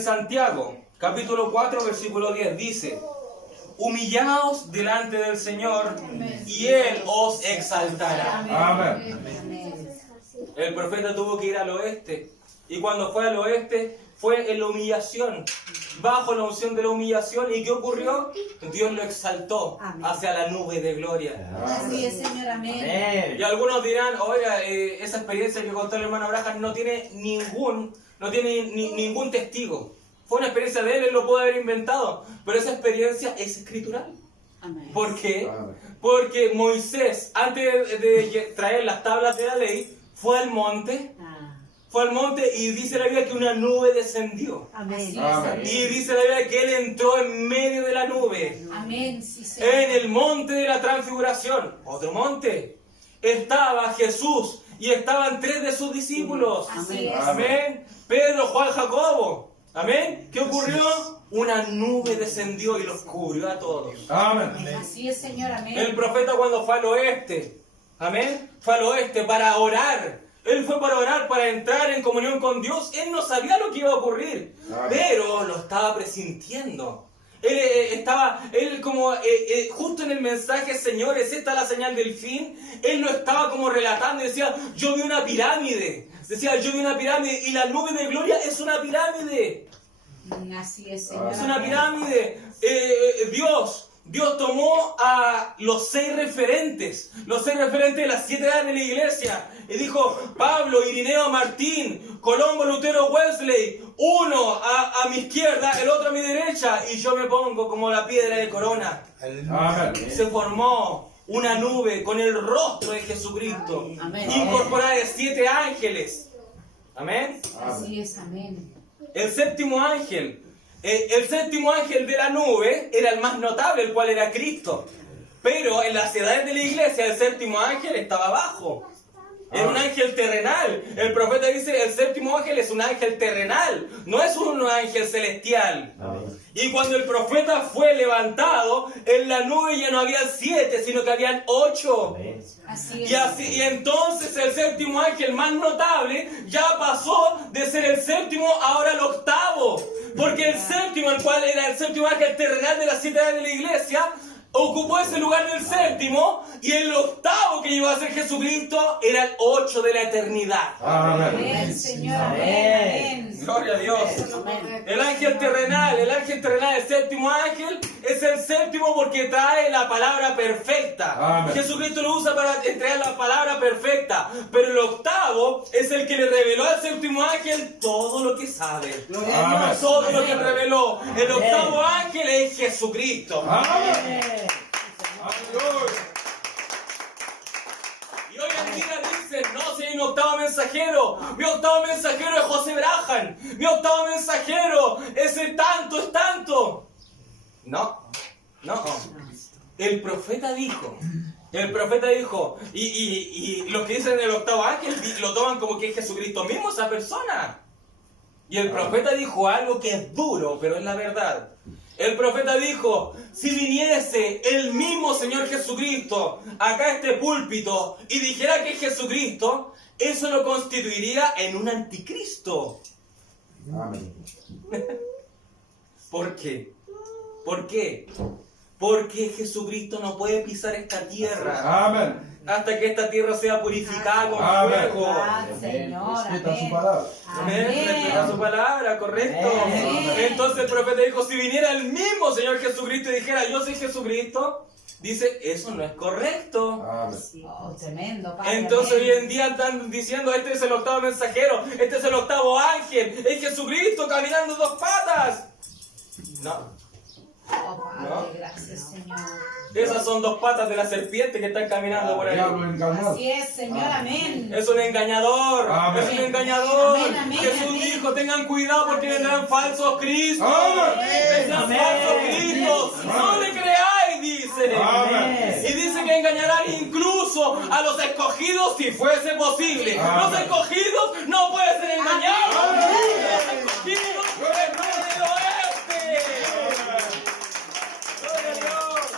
Santiago, capítulo 4, versículo 10, dice: humillaos delante del Señor y Él os exaltará. Amén. Amén. El profeta tuvo que ir al oeste. Y cuando fue al oeste, fue en la humillación. Bajo la unción de la humillación. ¿Y qué ocurrió? Dios lo exaltó hacia la nube de gloria. Así es, Señor, amén. Y Amén. algunos dirán, oiga, esa experiencia que contó el hermano Abraham no tiene ningún testigo. Fue una experiencia de él lo pudo haber inventado. Pero esa experiencia es escritural. Amén. ¿Por qué? Amén. Porque Moisés, antes de traer las tablas de la ley, fue al monte y dice la Biblia que una nube descendió. Así es, Amén. amén. Y dice la Biblia que él entró en medio de la nube. Amén, sí, Señor. En el monte de la transfiguración, otro monte, estaba Jesús y estaban 3 de sus discípulos. Así es. Amén. Pedro, Juan, Jacobo. Amén. ¿Qué ocurrió? Una nube descendió y los cubrió a todos. Amén. Así es, Señor, amén. El profeta cuando fue al oeste, amén, fue al oeste para orar. Él fue para orar, para entrar en comunión con Dios. Él no sabía lo que iba a ocurrir, Amén. pero lo estaba presintiendo. Él como justo en el mensaje, señores, esta es la señal del fin. Él lo estaba como relatando y decía, yo vi una pirámide. Decía, yo vi una pirámide y la nube de gloria es una pirámide. Así es, Señor. Es una amén. pirámide. Dios tomó a los 6 referentes de las 7 edades de la iglesia, y dijo: Pablo, Irineo, Martín, Colombo, Lutero, Wesley, uno a mi izquierda, el otro a mi derecha, y yo me pongo como la piedra de corona. Amén. Se formó una nube con el rostro de Jesucristo, Amén. incorporada de 7 ángeles. Amén. Así es, amén. El séptimo ángel de la nube era el más notable, el cual era Cristo. Pero en las edades de la iglesia el séptimo ángel estaba abajo. Era un ángel terrenal. El profeta dice, el séptimo ángel es un ángel terrenal, no es un ángel celestial. Y cuando el profeta fue levantado, en la nube ya no había 7, sino que habían 8. Así es. Y entonces el séptimo ángel más notable ya pasó de ser el séptimo ahora el octavo. Porque el séptimo, el cual era el séptimo ángel terrenal de las 7 edades de la iglesia, ocupó ese lugar del séptimo, y el octavo que llegó a ser Jesucristo era el 8 de la eternidad. Amén, Señor, amén. Gloria a Dios. Amén. El ángel terrenal, el séptimo ángel, es el séptimo porque trae la palabra perfecta. Amén. Jesucristo lo usa para entregar la palabra perfecta. Pero el octavo es el que le reveló al séptimo ángel todo lo que sabe. Gloria a Amén. Dios. Todo lo que reveló. El octavo ángel es Jesucristo. Amén. Amén. Aleluya. Y hoy en día dicen, no, si hay un octavo mensajero. Mi octavo mensajero es José Brahan. Mi octavo mensajero es el tanto, es tanto. No, no. El profeta dijo, y los que dicen el octavo ángel lo toman como que es Jesucristo mismo, esa persona. Y el profeta dijo algo que es duro, pero es la verdad. El profeta dijo, si viniese el mismo Señor Jesucristo acá a este púlpito y dijera que es Jesucristo, eso lo constituiría en un anticristo. Amén. ¿Por qué? ¿Por qué? Porque Jesucristo no puede pisar esta tierra Amén. hasta que esta tierra sea purificada con Amén. fuego. Ah, Señor, Respeta su amén. palabra. Amén. Respeta su palabra, correcto. Amén. Entonces el profeta dijo, si viniera el mismo Señor Jesucristo y dijera, yo soy Jesucristo, dice, eso no es correcto. Amén. Oh, tremendo, Padre. Entonces hoy amén. en día están diciendo, este es el octavo mensajero, este es el octavo ángel, es Jesucristo caminando en dos patas. No, Oh, Padre, ¿no? gracias, Señor. esas son dos patas de la serpiente que están caminando por ahí. Diablo engañado. Así es, Señor, amén. Es un engañador, Amén. es un engañador. Amén, amén, Jesús amén. dijo, tengan cuidado porque vendrán falsos cristos. Amén. Vendrán Amén. falsos cristos. No le creáis, dice. Amén. Y dice que engañarán incluso a los escogidos si fuese posible. Amén. Los escogidos no pueden ser engañados. Amén. Los escogidos están del oeste. Gloria a Dios.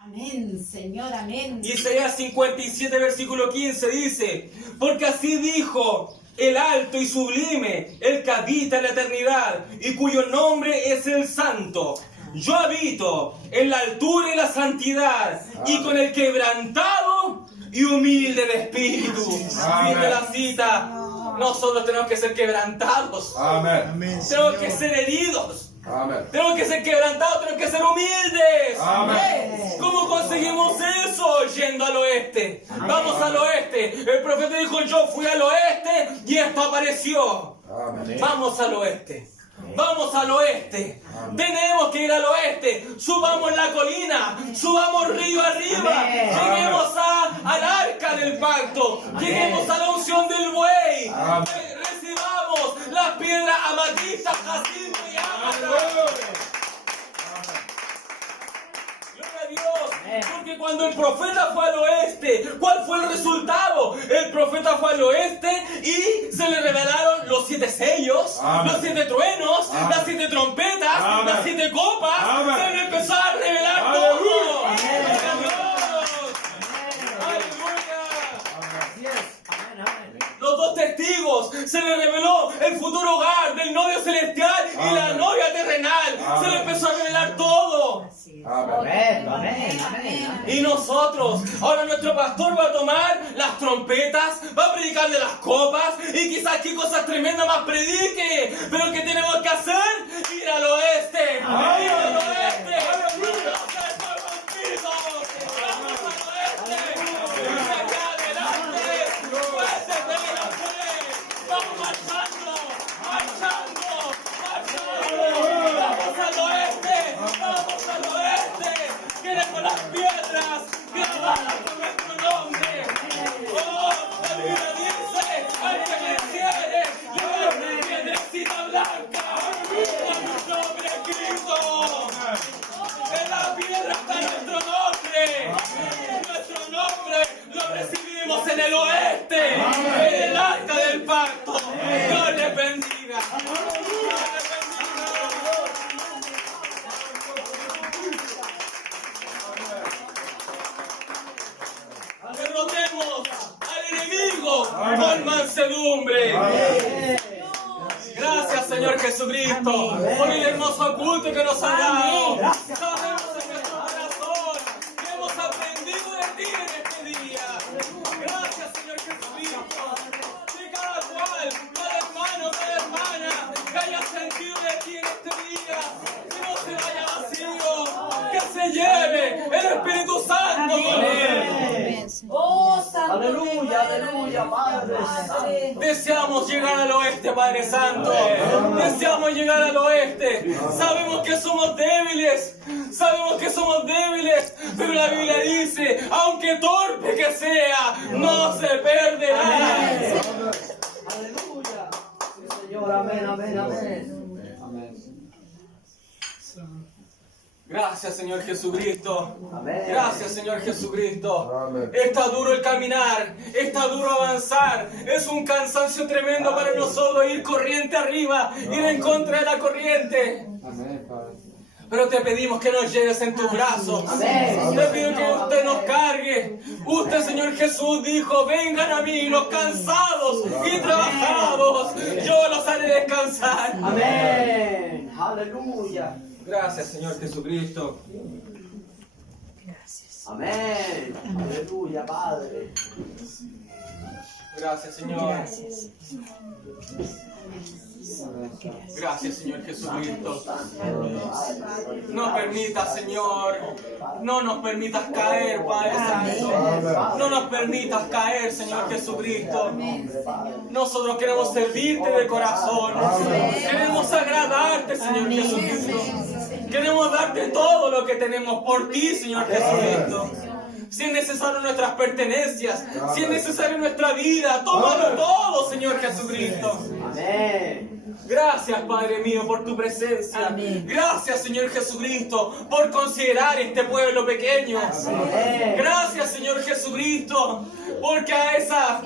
Amén, Señor, amén. Isaías 57, versículo 15 dice, porque así dijo el alto y sublime, el que habita en la eternidad y cuyo nombre es el Santo. Yo habito en la altura y la santidad y con el quebrantado y humilde de espíritu. Fin de la cita. Nosotros tenemos que ser quebrantados. Amén. Tenemos que ser heridos. Amén. Tenemos que ser quebrantados, tenemos que ser humildes. Amén. ¿Cómo conseguimos eso? Yendo al oeste. Vamos al oeste. El profeta dijo, yo fui al oeste y esto apareció. Amén. Vamos al oeste. Vamos al oeste. Tenemos que ir al oeste. Subamos la colina. Subamos río arriba. Amén. Lleguemos al arca del pacto. Lleguemos a la unción del buey. Amén. Recibamos las piedras amatistas, jacinto y ágata. Gloria a Dios. Porque cuando el profeta fue al oeste, ¿cuál fue el resultado? El profeta fue al oeste y se le revelaron los 7 sellos, Amén. los 7 truenos, Amén. las 7 trompetas, Amén. las 7 copas. Amén. Se le empezó a revelar Aleluya. todo. Amén. Gloria a Dios. Aleluya. Así es. Amén, amén. Los 2 testigos se le reveló el futuro hogar del novio celestial y la Amén. novia terrenal. Se le Amén. empezó a revelar todo. Así es. Amén. Amén, amén, amén. Y nosotros, ahora nuestro pastor va a tomar las trompetas, va a predicar de las copas y quizás qué cosas tremendas más predique. Pero ¿qué tenemos que hacer? Ir al oeste. Amén. Ir al oeste. Aleluya. Vamos al oeste. Hacia adelante. Fuertes de la fe. Vamos marchando. Marchando. Marchando. Vamos al oeste. Vamos al oeste. Queremos las piedras grabadas con nuestro nombre. Oh, la Biblia dice, al que venciere, le daré piedrecita blanca. A nuestro nombre Cristo. En la piedra está nuestro nombre. Nuestro nombre lo recibimos en el oeste, en el arca del pacto. Dios les bendiga. Dios les bendiga. Derrotemos al enemigo con mansedumbre. Amén. Gracias, Señor Jesucristo, por el hermoso culto que nos ha dado. Sabemos en nuestro corazón que hemos aprendido de ti en este día. Gracias, Señor Jesucristo. Que cada cual, cada hermano, cada hermana, que haya sentido de ti en este día, que no se vaya llene el Espíritu Santo con él. Amén. Oh, Santo. Aleluya, aleluya, Padre Santo. Deseamos llegar al oeste, Padre Santo. Deseamos llegar al oeste. Sabemos que somos débiles. Sabemos que somos débiles. Pero la Biblia dice, aunque torpe que sea, no se perderá. Aleluya. Sí, Señor, amén, amén, amén. Amén. Gracias, Señor Jesucristo. Amén. Gracias, Señor Jesucristo. Amén. Está duro el caminar, está duro avanzar. Es un cansancio tremendo para nosotros ir corriente arriba, ir en contra de la corriente. Amén, Padre. Pero te pedimos que nos lleves en tus brazos. Amén. Te pido que usted nos cargue. Usted, Señor Jesús, dijo, vengan a mí los cansados y trabajados. Yo los haré descansar. Amén. Aleluya. Gracias, Señor Jesucristo. Amén. Aleluya, Padre. Gracias, Señor. Gracias, Señor Jesucristo. No permitas, Señor, no nos permitas caer, Padre Santo. No nos permitas caer, Señor Jesucristo. Nosotros queremos servirte de corazón. Queremos agradarte, Señor Jesucristo. Queremos darte todo lo que tenemos por ti, Señor Jesucristo. Si es necesario nuestras pertenencias, si es necesario nuestra vida, tómalo todo, Señor Jesucristo. Amén. Gracias, Padre mío, por tu presencia. Amén. Gracias, Señor Jesucristo, por considerar este pueblo pequeño. Amén. Gracias, Señor Jesucristo, porque a esa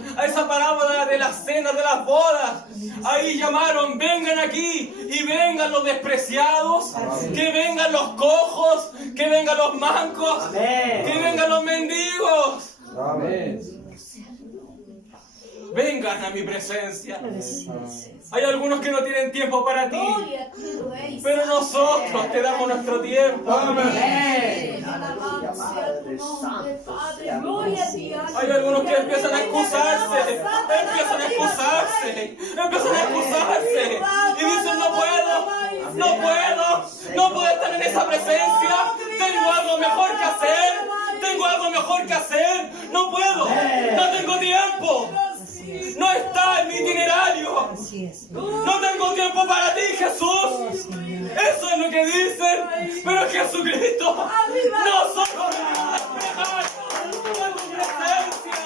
parábola de las cenas, de las bodas, ahí llamaron, vengan aquí y vengan los despreciados, que vengan los cojos, que vengan los mancos, Amén. que vengan los mendigos. Amén. Vengan a mi presencia. Hay algunos que no tienen tiempo para ti, Gloria a ti, Rey. pero nosotros te damos nuestro tiempo. Amén. Aleluya sea tu nombre, Padre. Gloria a ti. Hay algunos que empiezan a excusarse, y dicen, no puedo estar en esa presencia, tengo algo mejor que hacer, no puedo, no tengo tiempo. No está en mi itinerario. Así es. No tengo tiempo para ti, Jesús. Eso es lo que dicen. Pero Jesucristo, nosotros queremos dejar de tu presencia.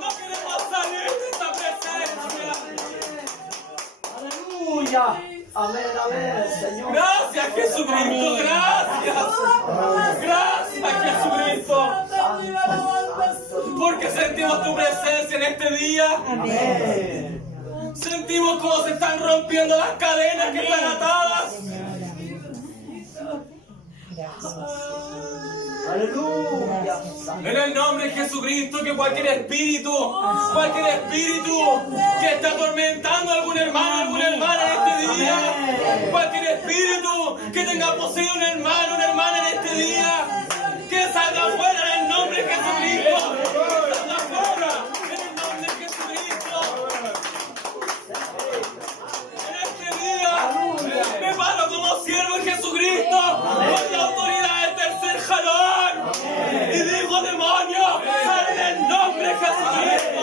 No queremos salir de esta presencia. Aleluya. Amén, amén, Señor. Gracias, Jesucristo. Gracias, Jesucristo. Porque sentimos tu presencia en este día. Amén. Sentimos cómo se están rompiendo las cadenas que están atadas. Aleluya. En el nombre de Jesucristo, que cualquier espíritu que está atormentando a algún hermano, alguna hermana en este día, cualquier espíritu que tenga poseído un hermano, una hermana en este día, que salga fuera en el nombre de Jesucristo. Que salga fuera en el nombre de Jesucristo. En este día me paro como siervo de Jesucristo con la autoridad del tercer jalón y digo, demonio, sal en el nombre de Jesucristo.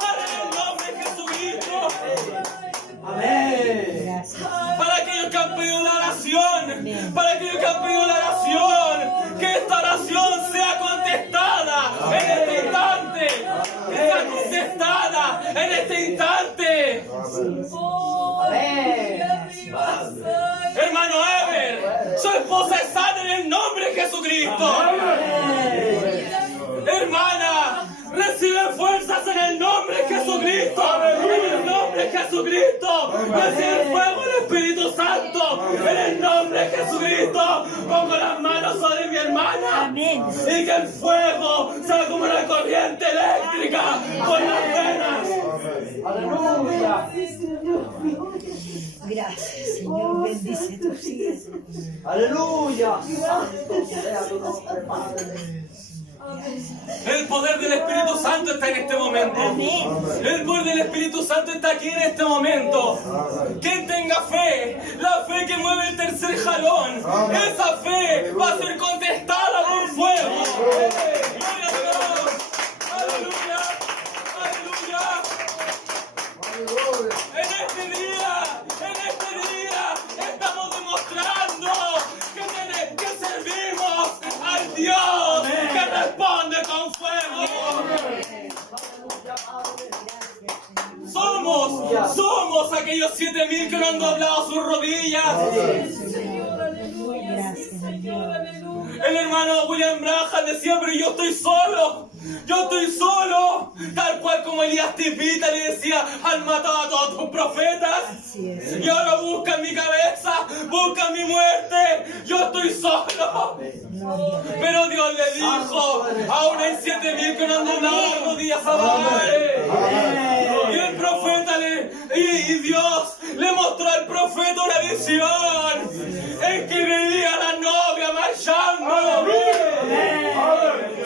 Sal en el nombre de Jesucristo. Amén. Para aquellos que han pedido la oración, para aquellos que han pedido la oración, que esta oración sea contestada en este instante, que sea contestada en este instante. Amén. Hermano Ever, su esposa es sana en el nombre de Jesucristo. Hermana, recibe fuerzas en el nombre de Jesucristo. En el nombre de Jesucristo. Recibe el fuego del Espíritu Santo. En el nombre de Jesucristo. Pongo las manos sobre mi hermana. Amén. Y que el fuego sea como una corriente eléctrica por las venas. Aleluya. Gracias, Señor. Bendice tus hijos. Aleluya. Santo sea tu nombre, Padre. El poder del Espíritu Santo está en este momento. El poder del Espíritu Santo está aquí en este momento. Quien tenga fe, la fe que mueve el tercer jalón, esa fe va a ser contestada por fuego. Gloria a Dios. Aleluya. Aleluya. En este día estamos demostrando que servimos al Dios que responde con fuego. Somos aquellos 7.000 que no han doblado sus rodillas. Señor, aleluya. Sí, Señor, aleluya. El hermano William Branham decía, pero yo estoy solo. Tal cual como Elías Tipita le decía, han matado a todos tus profetas. Y ahora buscan mi cabeza, buscan mi muerte. Yo estoy solo. Pero Dios le dijo, aún hay 7.000 que no han doblado las rodillas a Baal. Y el profeta y Dios le mostró al profeta una visión en que veía a la novia marchando.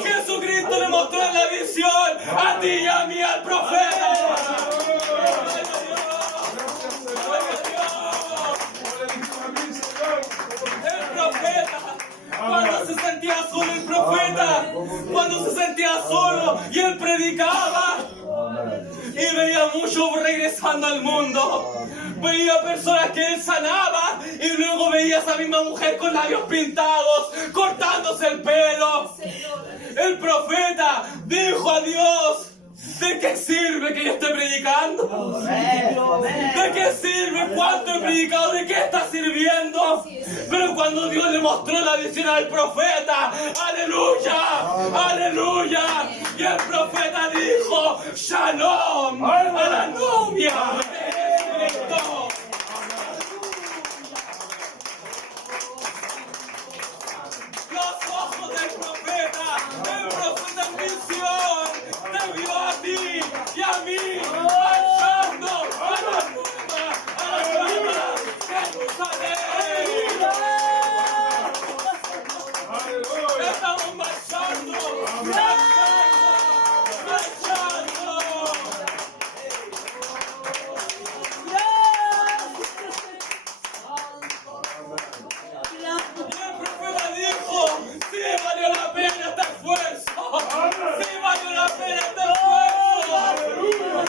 Jesucristo le mostró en la visión a ti y a mí, al profeta. El profeta, cuando se sentía solo el profeta, cuando se sentía solo y él predicaba, y veía muchos regresando al mundo. Veía personas que él sanaba y luego veía a esa misma mujer con labios pintados, cortándose el pelo. El profeta dijo a Dios, ¿de qué sirve que yo esté predicando? ¿De qué sirve? ¿Cuánto he predicado? ¿De qué está sirviendo? Pero cuando Dios le mostró la visión al profeta, ¡aleluya! ¡Aleluya! Y el profeta dijo, ¡Shalom! ¡A la novia! ¡Cristo! Los ojos del profeta en visión, te vio a ti y a mí, marchando a la nueva Jerusalén. Estamos marchando, marchando. Y el profeta dijo, sí valió la pena este esfuerzo, sí valió la pena este esfuerzo.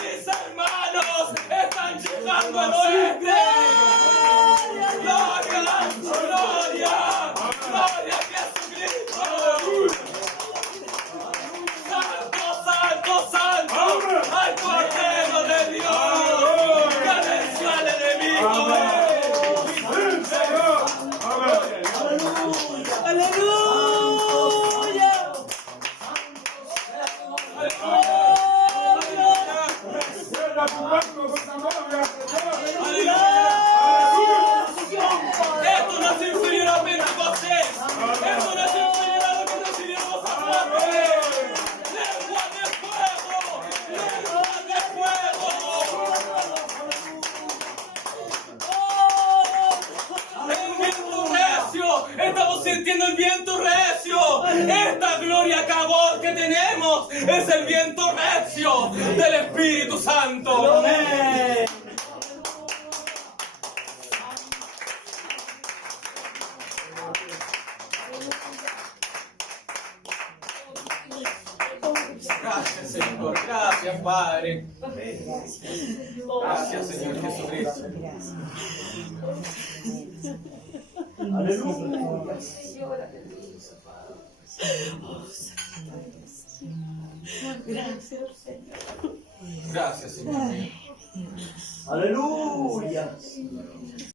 Mis hermanos están llegando al oeste. Gloria, gloria, gloria a Jesucristo. Santo, santo, santo, al Cordero de Dios, que venció al enemigo. Aleluya. Esto no es inferior a Pentecostés. Esto no es inferior a lo que recibimos a ¡Lengua de fuego! ¡Lengua de fuego! El viento recio. Estamos sintiendo el viento recio. Esta gloria cabot que tenemos es el viento recio del Espíritu Santo. Gracias, Señor. Gracias, Padre. Gracias, Señor Jesucristo. Gracias, Señor. Aleluya.